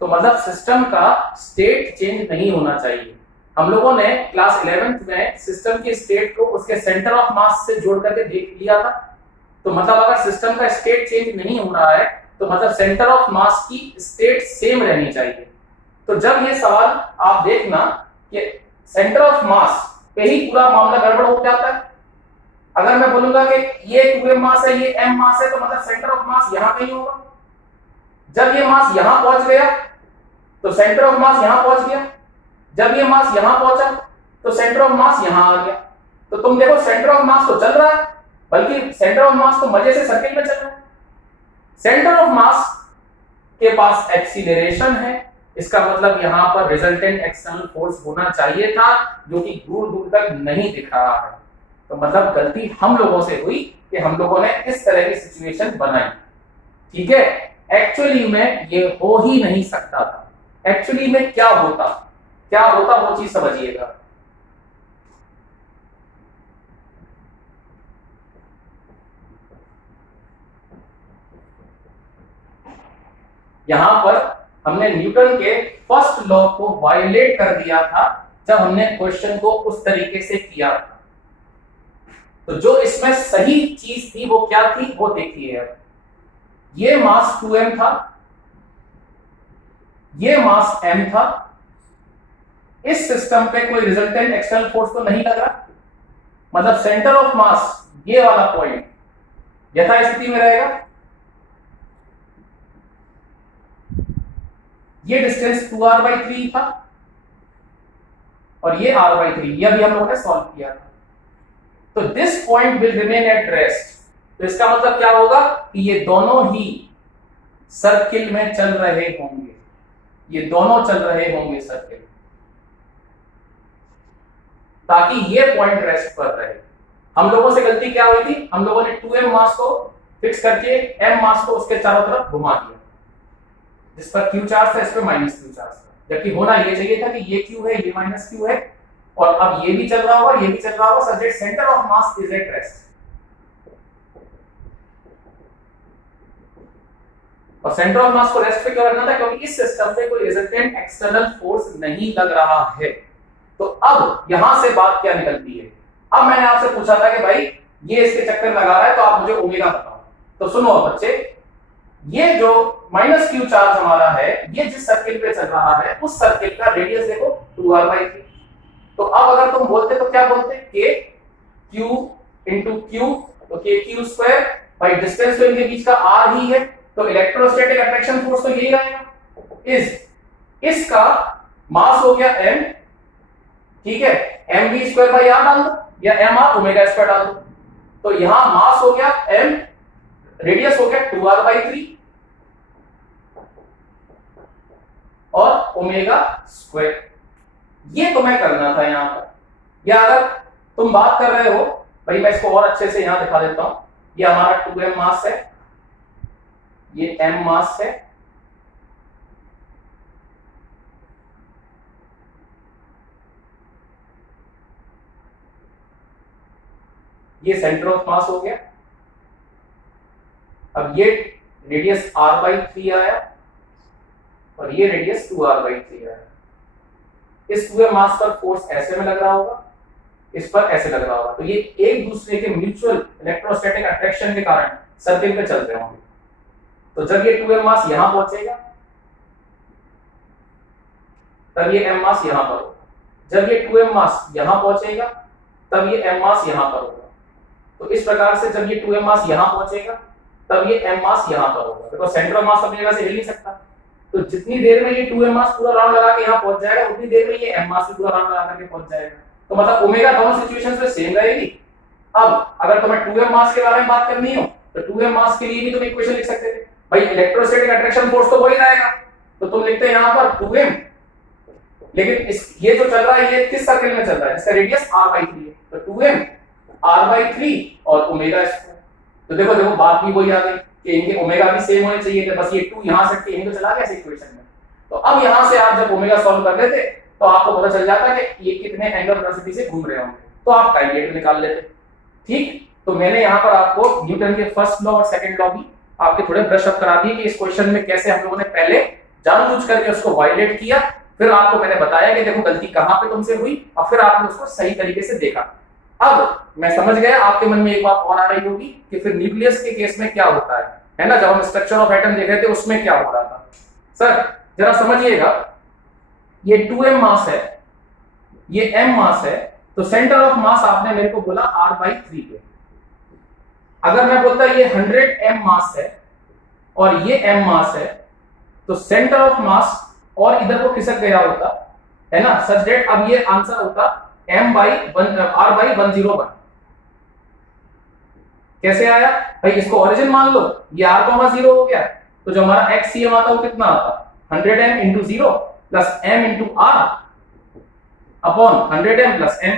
तो मतलब सिस्टम का स्टेट चेंज नहीं होना चाहिए। हम लोगों ने क्लास 11th में सिस्टम की स्टेट को उसके सेंटर ऑफ मास से जोड़ करके देख लिया था। तो मतलब अगर सिस्टम का स्टेट चेंज नहीं हो रहा है तो मतलब सेंटर ऑफ मास की स्टेट सेम रहनी चाहिए। तो जब ये सवाल आप देखना कि सेंटर ऑफ मास पे ही पूरा मामला गड़बड़ हो जाता है। अगर मैं बोलूंगा कि ये 2m मास है, ये m मास है, तो मतलब सेंटर ऑफ मास यहां कहीं होगा। जब ये मास यहां पहुंच गया तो सेंटर ऑफ मास यहां पहुंच गया, जब ये मास यहां पहुंचा तो सेंटर ऑफ मास यहां आ गया। तो तुम देखो सेंटर ऑफ मास तो चल रहा है, बल्कि सेंटर ऑफ मास तो मजे से सर्किल में चल रहा है। सेंटर ऑफ मास के पास एक्सीलरेशन है, इसका मतलब यहां पर रिजल्टेंट एक्सटर्नल फोर्स होना चाहिए था, जो कि दूर दूर तक नहीं दिख रहा है। तो मतलब गलती हम लोगों से हुई कि हम लोगों ने इस तरह की सिचुएशन बनाई। ठीक है, एक्चुअली में ये हो ही नहीं सकता था। एक्चुअली में क्या होता वो चीज समझिएगा। यहां पर हमने न्यूटन के फर्स्ट लॉ को वायलेट कर दिया था जब हमने क्वेश्चन को उस तरीके से किया था। तो जो इसमें सही चीज थी वो क्या थी वो देखिए। ये मास 2m था, ये मास m था, इस सिस्टम पे कोई रिजल्टेंट एक्सटर्नल फोर्स तो नहीं लग रहा, मतलब सेंटर ऑफ मास ये वाला पॉइंट यथास्थिति में रहेगा। ये डिस्टेंस 2r/3 था और ये r/3, ये भी हम लोगों ने सॉल्व किया था। तो this point will remain at rest. तो इसका मतलब क्या होगा कि ये दोनों ही सर्किल में चल रहे होंगे, ये दोनों चल रहे होंगे सर्किल, ताकि ये पॉइंट रेस्ट पर रहे। हम लोगों से गलती क्या हुई थी, हम लोगों ने 2m मास को फिक्स करके m मास को उसके चारों तरफ घुमा दिया, जिस पर q चार्ज था इस पर माइनस q चार्ज था, जबकि होना ये चाहिए था कि ये q है, ये माइनस q है, और अब ये भी चल रहा होगा, ये भी चल रहा होगा, such that centre of mass is at rest. और सेंटर ऑफ मास को रेस्ट पे क्यों रखना था, क्योंकि इस सिस्टम पे कोई रिजल्टेंट एक्सटर्नल फोर्स नहीं लग रहा है। तो अब यहां से बात क्या निकलती है, अब मैंने आपसे पूछा था कि भाई ये इसके चक्कर लगा रहा है तो आप मुझे ओमेगा बताओ। तो सुनो बच्चे, ये जो माइनस क्यू चार्ज हमारा है, ये जिस सर्किल पे चल रहा है उस सर्किल का रेडियस देखो 2r/3। तो अब अगर तुम बोलते तो क्या बोलते, के क्यू इंटू क्यू, तो के क्यू स्क्वायर बाई डिस्टेंस तो इनके बीच का r ही है, तो इलेक्ट्रोस्टैटिक अट्रैक्शन फोर्स तो यही रहेगा। इसका मास हो गया m, ठीक है, mv स्क्वायर बाई r डाल दो या mr ओमेगा स्क्वायर डाल दो। तो यहां मास हो गया m, रेडियस हो गया 2r/3 और ओमेगा स्क्वायर। ये तुम्हें करना था यहां पर। या अगर तुम बात कर रहे हो भाई, मैं इसको और अच्छे से यहां दिखा देता हूं, ये हमारा 2m मास है, ये m मास है, ये सेंटर ऑफ मास हो गया। अब ये रेडियस r/3 आया और ये रेडियस 2r/3 आया। इस 2m मास पर फोर्स ऐसे में लग रहा होगा, इस पर ऐसे लग रहा होगा, तो ये एक दूसरे के म्यूचुअल इलेक्ट्रोस्टैटिक अट्रैक्शन के कारण सर्किल पे चलते होंगे। तो जब ये 2m मास यहां पहुंचेगा तब ये m मास यहां पर होगा, जब ये 2m मास यहां पहुंचेगा तब ये m मास यहां पर होगा। तो इस प्रकार से जब ये 2m मास यहां पहुंचेगा तब ये m मास यहां पर होगा, देखो सेंटर ऑफ मास अपनी जगह से हिल नहीं सकता। तो जितनी देर में ये 2m मास पूरा राउंड लगा के यहां पहुंच जाएगा उतनी देर में ये m मास भी पूरा राउंड लगा करके पहुंच जाएगा। तो मतलब ओमेगा दोनों सिचुएशंस में सेम रहेगी। अब अगर तुम्हें 2m मास के बारे में बात करनी हो तो 2m मास के लिए भी तुम इक्वेशन लिख सकते थे, भाई इलेक्ट्रोस्टैटिक अट्रैक्शन फोर्स तो वही रहेगा, तो तुम लिखते हैं यहां पर 2m, लेकिन ये जो चल रहा है ये किस सर्किल में चल रहा है, इसका रेडियस r/3 है, तो 2m r/3 और ओमेगा स्क्वायर। तो देखो देखो बात भी वही आ गई कि इनके ओमेगा भी सेम होने चाहिए थे, बस ये 2 यहां से यहीं तो चला गया इस इक्वेशन में। तो अब यहां से आप जब ओमेगा सॉल्व कर लेते तो आपको पता चल जाता कि ये कितने एंगल वेलोसिटी से घूम रहे होंगे, तो आप टाइम डेरिवेटिव निकाल लेते। ठीक, तो मैंने यहाँ पर आपको न्यूटन के फर्स्ट लॉ और सेकंड लॉ भी आपके थोड़े ब्रश अप करा दिए कि इस क्वेश्चन में कैसे हम लोगों ने पहले जानबूझ करके उसको वायलेट किया, फिर आपको मैंने बताया कि देखो गलती कहां पे तुमसे हुई और फिर आपने उसको सही तरीके से देखा। अब मैं समझ गया आपके मन में एक बात और आ रही होगी कि फिर न्यूक्लियस के केस में क्या होता है ना, जब हम स्ट्रक्चर ऑफ एटम देख रहे थे उसमें क्या हो रहा था। सर जरा समझिएगा, ये 2m मास है, ये m मास है, तो सेंटर ऑफ मास आपने मेरे को बोला r/3 पे। अगर मैं बोलता ये 100m मास है और ये m मास है, तो सेंटर ऑफ मास और इधर को खिसक गया होता है ना, सच दैट अब ये आंसर होता r/101। कैसे आया भाई, इसको ओरिजिन मान लो, ये r,0 हो गया, तो जो हमारा xcm आता वो कितना आता, 100m into 0 plus m into r upon 100m plus m,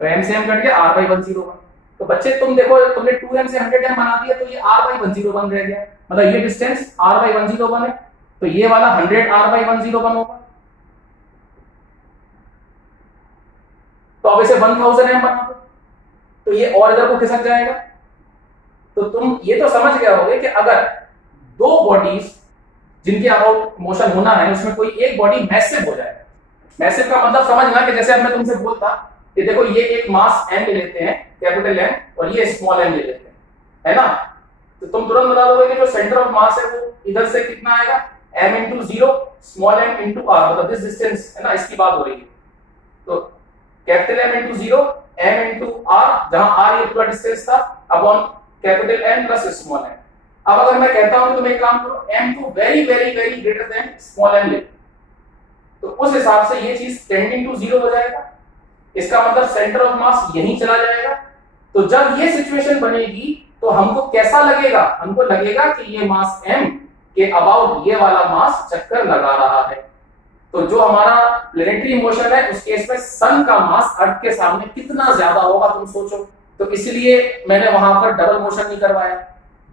तो m से m कट गया r/101। तो बच्चे तुम देखो, तुमने 2m से 100m बना दिया तो ये r/101 रह गया, मतलब ये डिस्टेंस r/101 है, तो ये वाला 100r/101 होगा। तो अब इसे 1000m बना दो, तो ये और इधर को खिसक जाएगा। तो तुम ये तो समझ गए होगे कि अगर दो बॉडीज जिनके अबाउट मोशन होना है उसमें कोई एक बॉडी मैसिव हो जाए, मैसिव का मतलब समझना कि जैसे अब मैं तुमसे बोलता कि देखो ये एक मास m ले लेते हैं, कैपिटल M, और ये स्मॉल m ले लेते हैं, है ना, तो तुम तुरंत बता दोगे कि जो सेंटर ऑफ मास है वो इधर से कितना आएगा, m into 0 small m into r, मतलब दिस डिस्टेंस है ना, इसकी बात हो रही है। तो capital M into 0 m into r, जहां r ये पूरा डिस्टेंस था, upon capital M plus small m। अब अगर मैं कहता हूं तुम एक काम करो, m को very very very greater than small m ले, तो उस हिसाब से ये चीज टेंडिंग टू 0 हो जाएगा, इसका मतलब सेंटर ऑफ मास यहीं चला जाएगा। तो जब ये सिचुएशन बनेगी तो हमको कैसा लगेगा, हमको लगेगा कि ये मास m के अबाउट ये वाला मास चक्कर लगा रहा है। तो जो हमारा प्लैनेटरी मोशन है उस केस में सन का मास अर्थ के सामने कितना ज्यादा होगा तुम सोचो, तो इसलिए मैंने वहां पर डबल मोशन नहीं करवाया।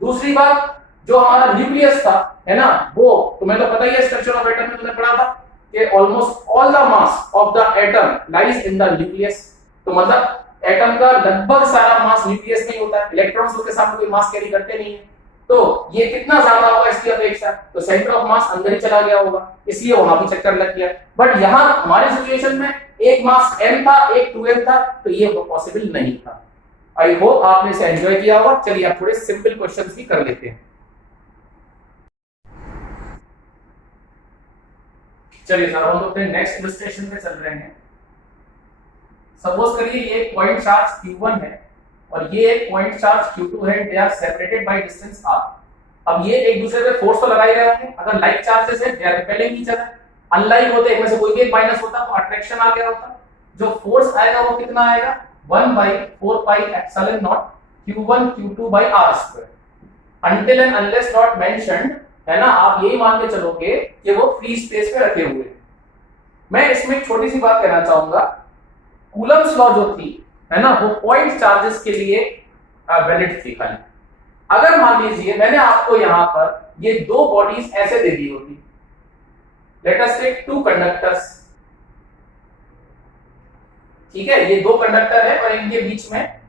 दूसरी बात, जो हमारा न्यूक्लियस था है ना, वो तुम्हें तो पता ही है, स्ट्रक्चर ऑफ एटम में तुमने पढ़ा था कि almost all the mass of the atom lies in the nucleus. तो मतलब एटम का लगभग सारा मास न्यूक्लियस में ही होता है, इलेक्ट्रॉन्स उसके सामने कोई मास कैरी करते नहीं है। तो ये कितना ज्यादा होगा इसकी अपेक्षा, तो सेंटर ऑफ मास अंदर ही चला गया होगा, इसलिए वहां भी चक्कर लग गया। बट यहाँ हमारे सिचुएशन में एक मास m था, एक 2m था, तो ये पॉसिबल नहीं था। आई होप आपने इसे एंजॉय किया होगा। चलिए आप थोड़े सिंपल क्वेश्चंस भी कर लेते हैं। चलिए सर हम अपने नेक्स्ट इलस्ट्रेशन पे चल रहे हैं। सपोज करिए ये एक पॉइंट चार्ज Q1 है और ये एक पॉइंट चार्ज Q2 है, they are separated by distance r। अब ये एक दूसरे पे फोर्स तो लगा ही रहे होंगे, अगर लाइक चार्जेस है they are repelling each other. Unlike होते एक में से कोई भी एक माइनस होता तो अट्रैक्शन आ गया होता। जो फोर्स आएगा वो कितना आएगा, 1/4 pi epsilon not Q1 Q2 by r²। Until and unless not mentioned, है ना, आप यही मान के चलोगे कि वो फ्री स्पेस में रखे हुए। मैं इसमें एक छोटी सी बात कहना चाहूंगा, कूलम्स लॉ जो थी, है ना, वो पॉइंट चार्जेस के लिए वैलिड थी खाली। अगर मान लीजिए मैंने आपको यहां पर ये दो बॉडीज ऐसे दे दी होती, लेट अस टेक 2 कंडक्टर्स, ठीक है, ये 2 कंडक्टर है और इनके बीच में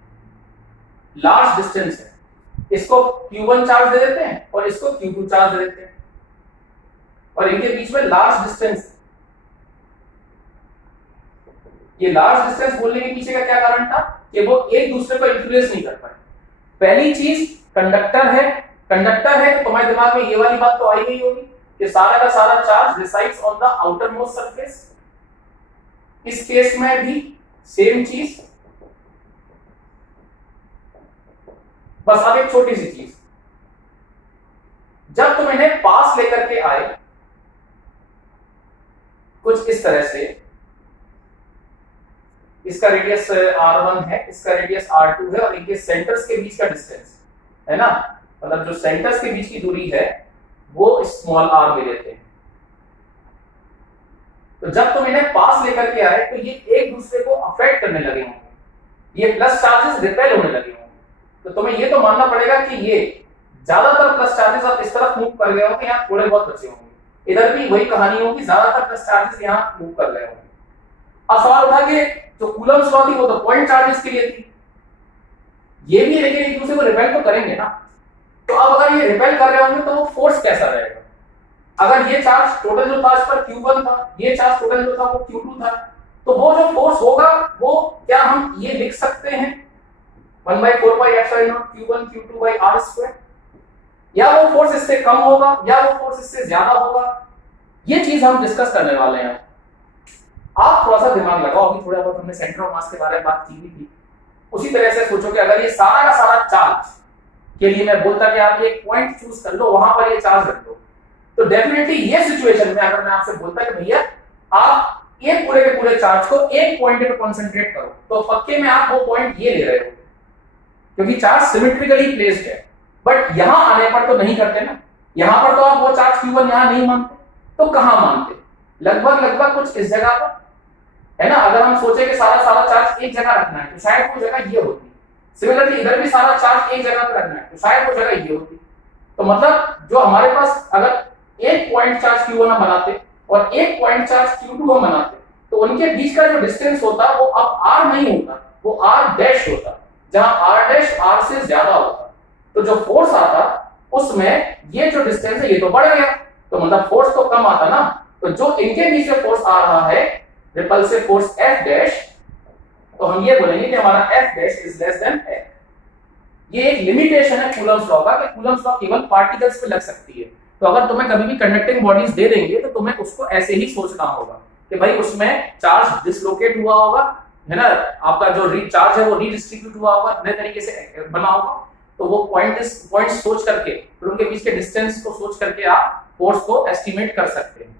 लार्ज डिस्टेंस है, इसको Q1 चार्ज दे देते हैं और इसको Q2 चार्ज दे देते हैं, और इनके बीच में लार्ज डिस्टेंस। ये लार्ज डिस्टेंस बोलने के पीछे का क्या कारण था कि वो एक दूसरे को इन्फ्लुएंस नहीं कर पाए। पहली चीज कंडक्टर है, कंडक्टर है तो तुम्हारे दिमाग में ये वाली बात तो आई गई होगी कि सारा का सारा charge resides on the outer most surface. इस केस में भी सेम चीज, बस अब एक छोटी सी चीज, जब तुम इन्हें पास लेकर के आए कुछ इस तरह से, इसका रेडियस r1 है, इसका रेडियस r2 है और इनके सेंटर्स के बीच का डिस्टेंस, है ना, मतलब जो सेंटर्स के बीच की दूरी है वो स्मॉल r में लेते हैं। तो जब तुम इन्हें पास लेकर के आए तो ये एक दूसरे को अफेक्ट करने लगे होंगे, ये प्लस चार्जेस रिपेल होने लगे होंगे। तो तुम्हें ये तो मानना पड़ेगा कि ये ज्यादातर प्लस चार्जेस अब इस तरफ मूव कर गए होंगे, यहाँ थोड़े बहुत बचे होंगे। इधर भी वही कहानी होगी, ज्यादातर प्लस चार्जेस यहाँ मूव कर गए होंगे। अब सवाल उठा कि जो कूलम्स लॉ थी वो तो पॉइंट चार्जेस के लिए थी, ये भी लेकिन एक दूसरे को रिपेल तो करेंगे ना। तो अब अगर ये रिपेल कर रहे होंगे तो वो फोर्स कैसा रहेगा। अगर ये चार्ज टोटल जो था इस पर Q1 था, ये चार्ज टोटल जो था वो Q2 था, तो वो जो फोर्स होगा वो क्या हम ये लिख सकते हैं 1/4 pi epsilon not Q1 Q2 by r², या वो फोर्स इससे कम होगा या वो फोर्स इससे ज्यादा होगा, ये चीज हम डिस्कस करने वाले हैं। आप थोड़ा सा दिमाग लगाओ, अभी थोड़ा बहुत हमने सेंटर ऑफ मास के बारे में बात की भी थी, उसी तरह से सोचो कि अगर ये सारा का सारा चार्ज के लिए मैं बोलता कि आप एक पॉइंट चूज कर लो, वहां पर ये चार्ज रख दो, तो डेफिनेटली ये सिचुएशन में अगर मैं आपसे बोलता कि भैया आप ये पूरे के पूरे चार्ज को एक पॉइंट पे कंसंट्रेट करो, तो पक्के में आप वो पॉइंट ये ले रहे हो क्योंकि चार्ज सिमेट्रिकली प्लेस्ड है। बट यहां आने पर तो नहीं करते ना, यहां पर तो आप वो चार्ज Q1 यहां नहीं मानते, तो कहां मानते, लगभग लगभग कुछ इस जगह पर, है ना। अगर हम सोचे कि सारा सारा चार्ज एक जगह रखना है तो शायद वो जगह ये होती, सिमिलरली इधर भी सारा चार्ज एक जगह पर रखना है तो शायद वो जगह ये होती। तो मतलब जो हमारे पास अगर एक पॉइंट चार्ज Q1 हम बनाते और एक पॉइंट चार्ज Q2 हम बनाते, तो उनके बीच का जो डिस्टेंस होता वो अब r नहीं होता, वो r डैश होता, जहां r डैश r से ज्यादा होता। तो जो फोर्स आता उसमें ये जो डिस्टेंस है ये तो बढ़ गया, तो मतलब फोर्स तो कम आता ना। तो जो इनके बीच में फोर्स आ रहा है रिपल्सिव फोर्स F डैश, तो हम ये बोलेंगे कि हमारा F dash is less than F। ये एक लिमिटेशन है कूलम्स लॉ का कि कूलम्स लॉ केवल पार्टिकल्स पे लग सकती है। तो अगर तुम्हें कभी भी कंडक्टिंग बॉडीज दे देंगे तो तुम्हें उसको ऐसे ही सोचना होगा कि भाई उसमें चार्ज डिसलोकेट हुआ होगा, है ना, आपका जो चार्ज है वो रीडिस्ट्रीब्यूट हुआ होगा, नए तरीके से बना होगा। तो वो पॉइंट सोच करके फिर उनके बीच के डिस्टेंस को सोच करके आप फोर्स को एस्टिमेट कर सकते हैं।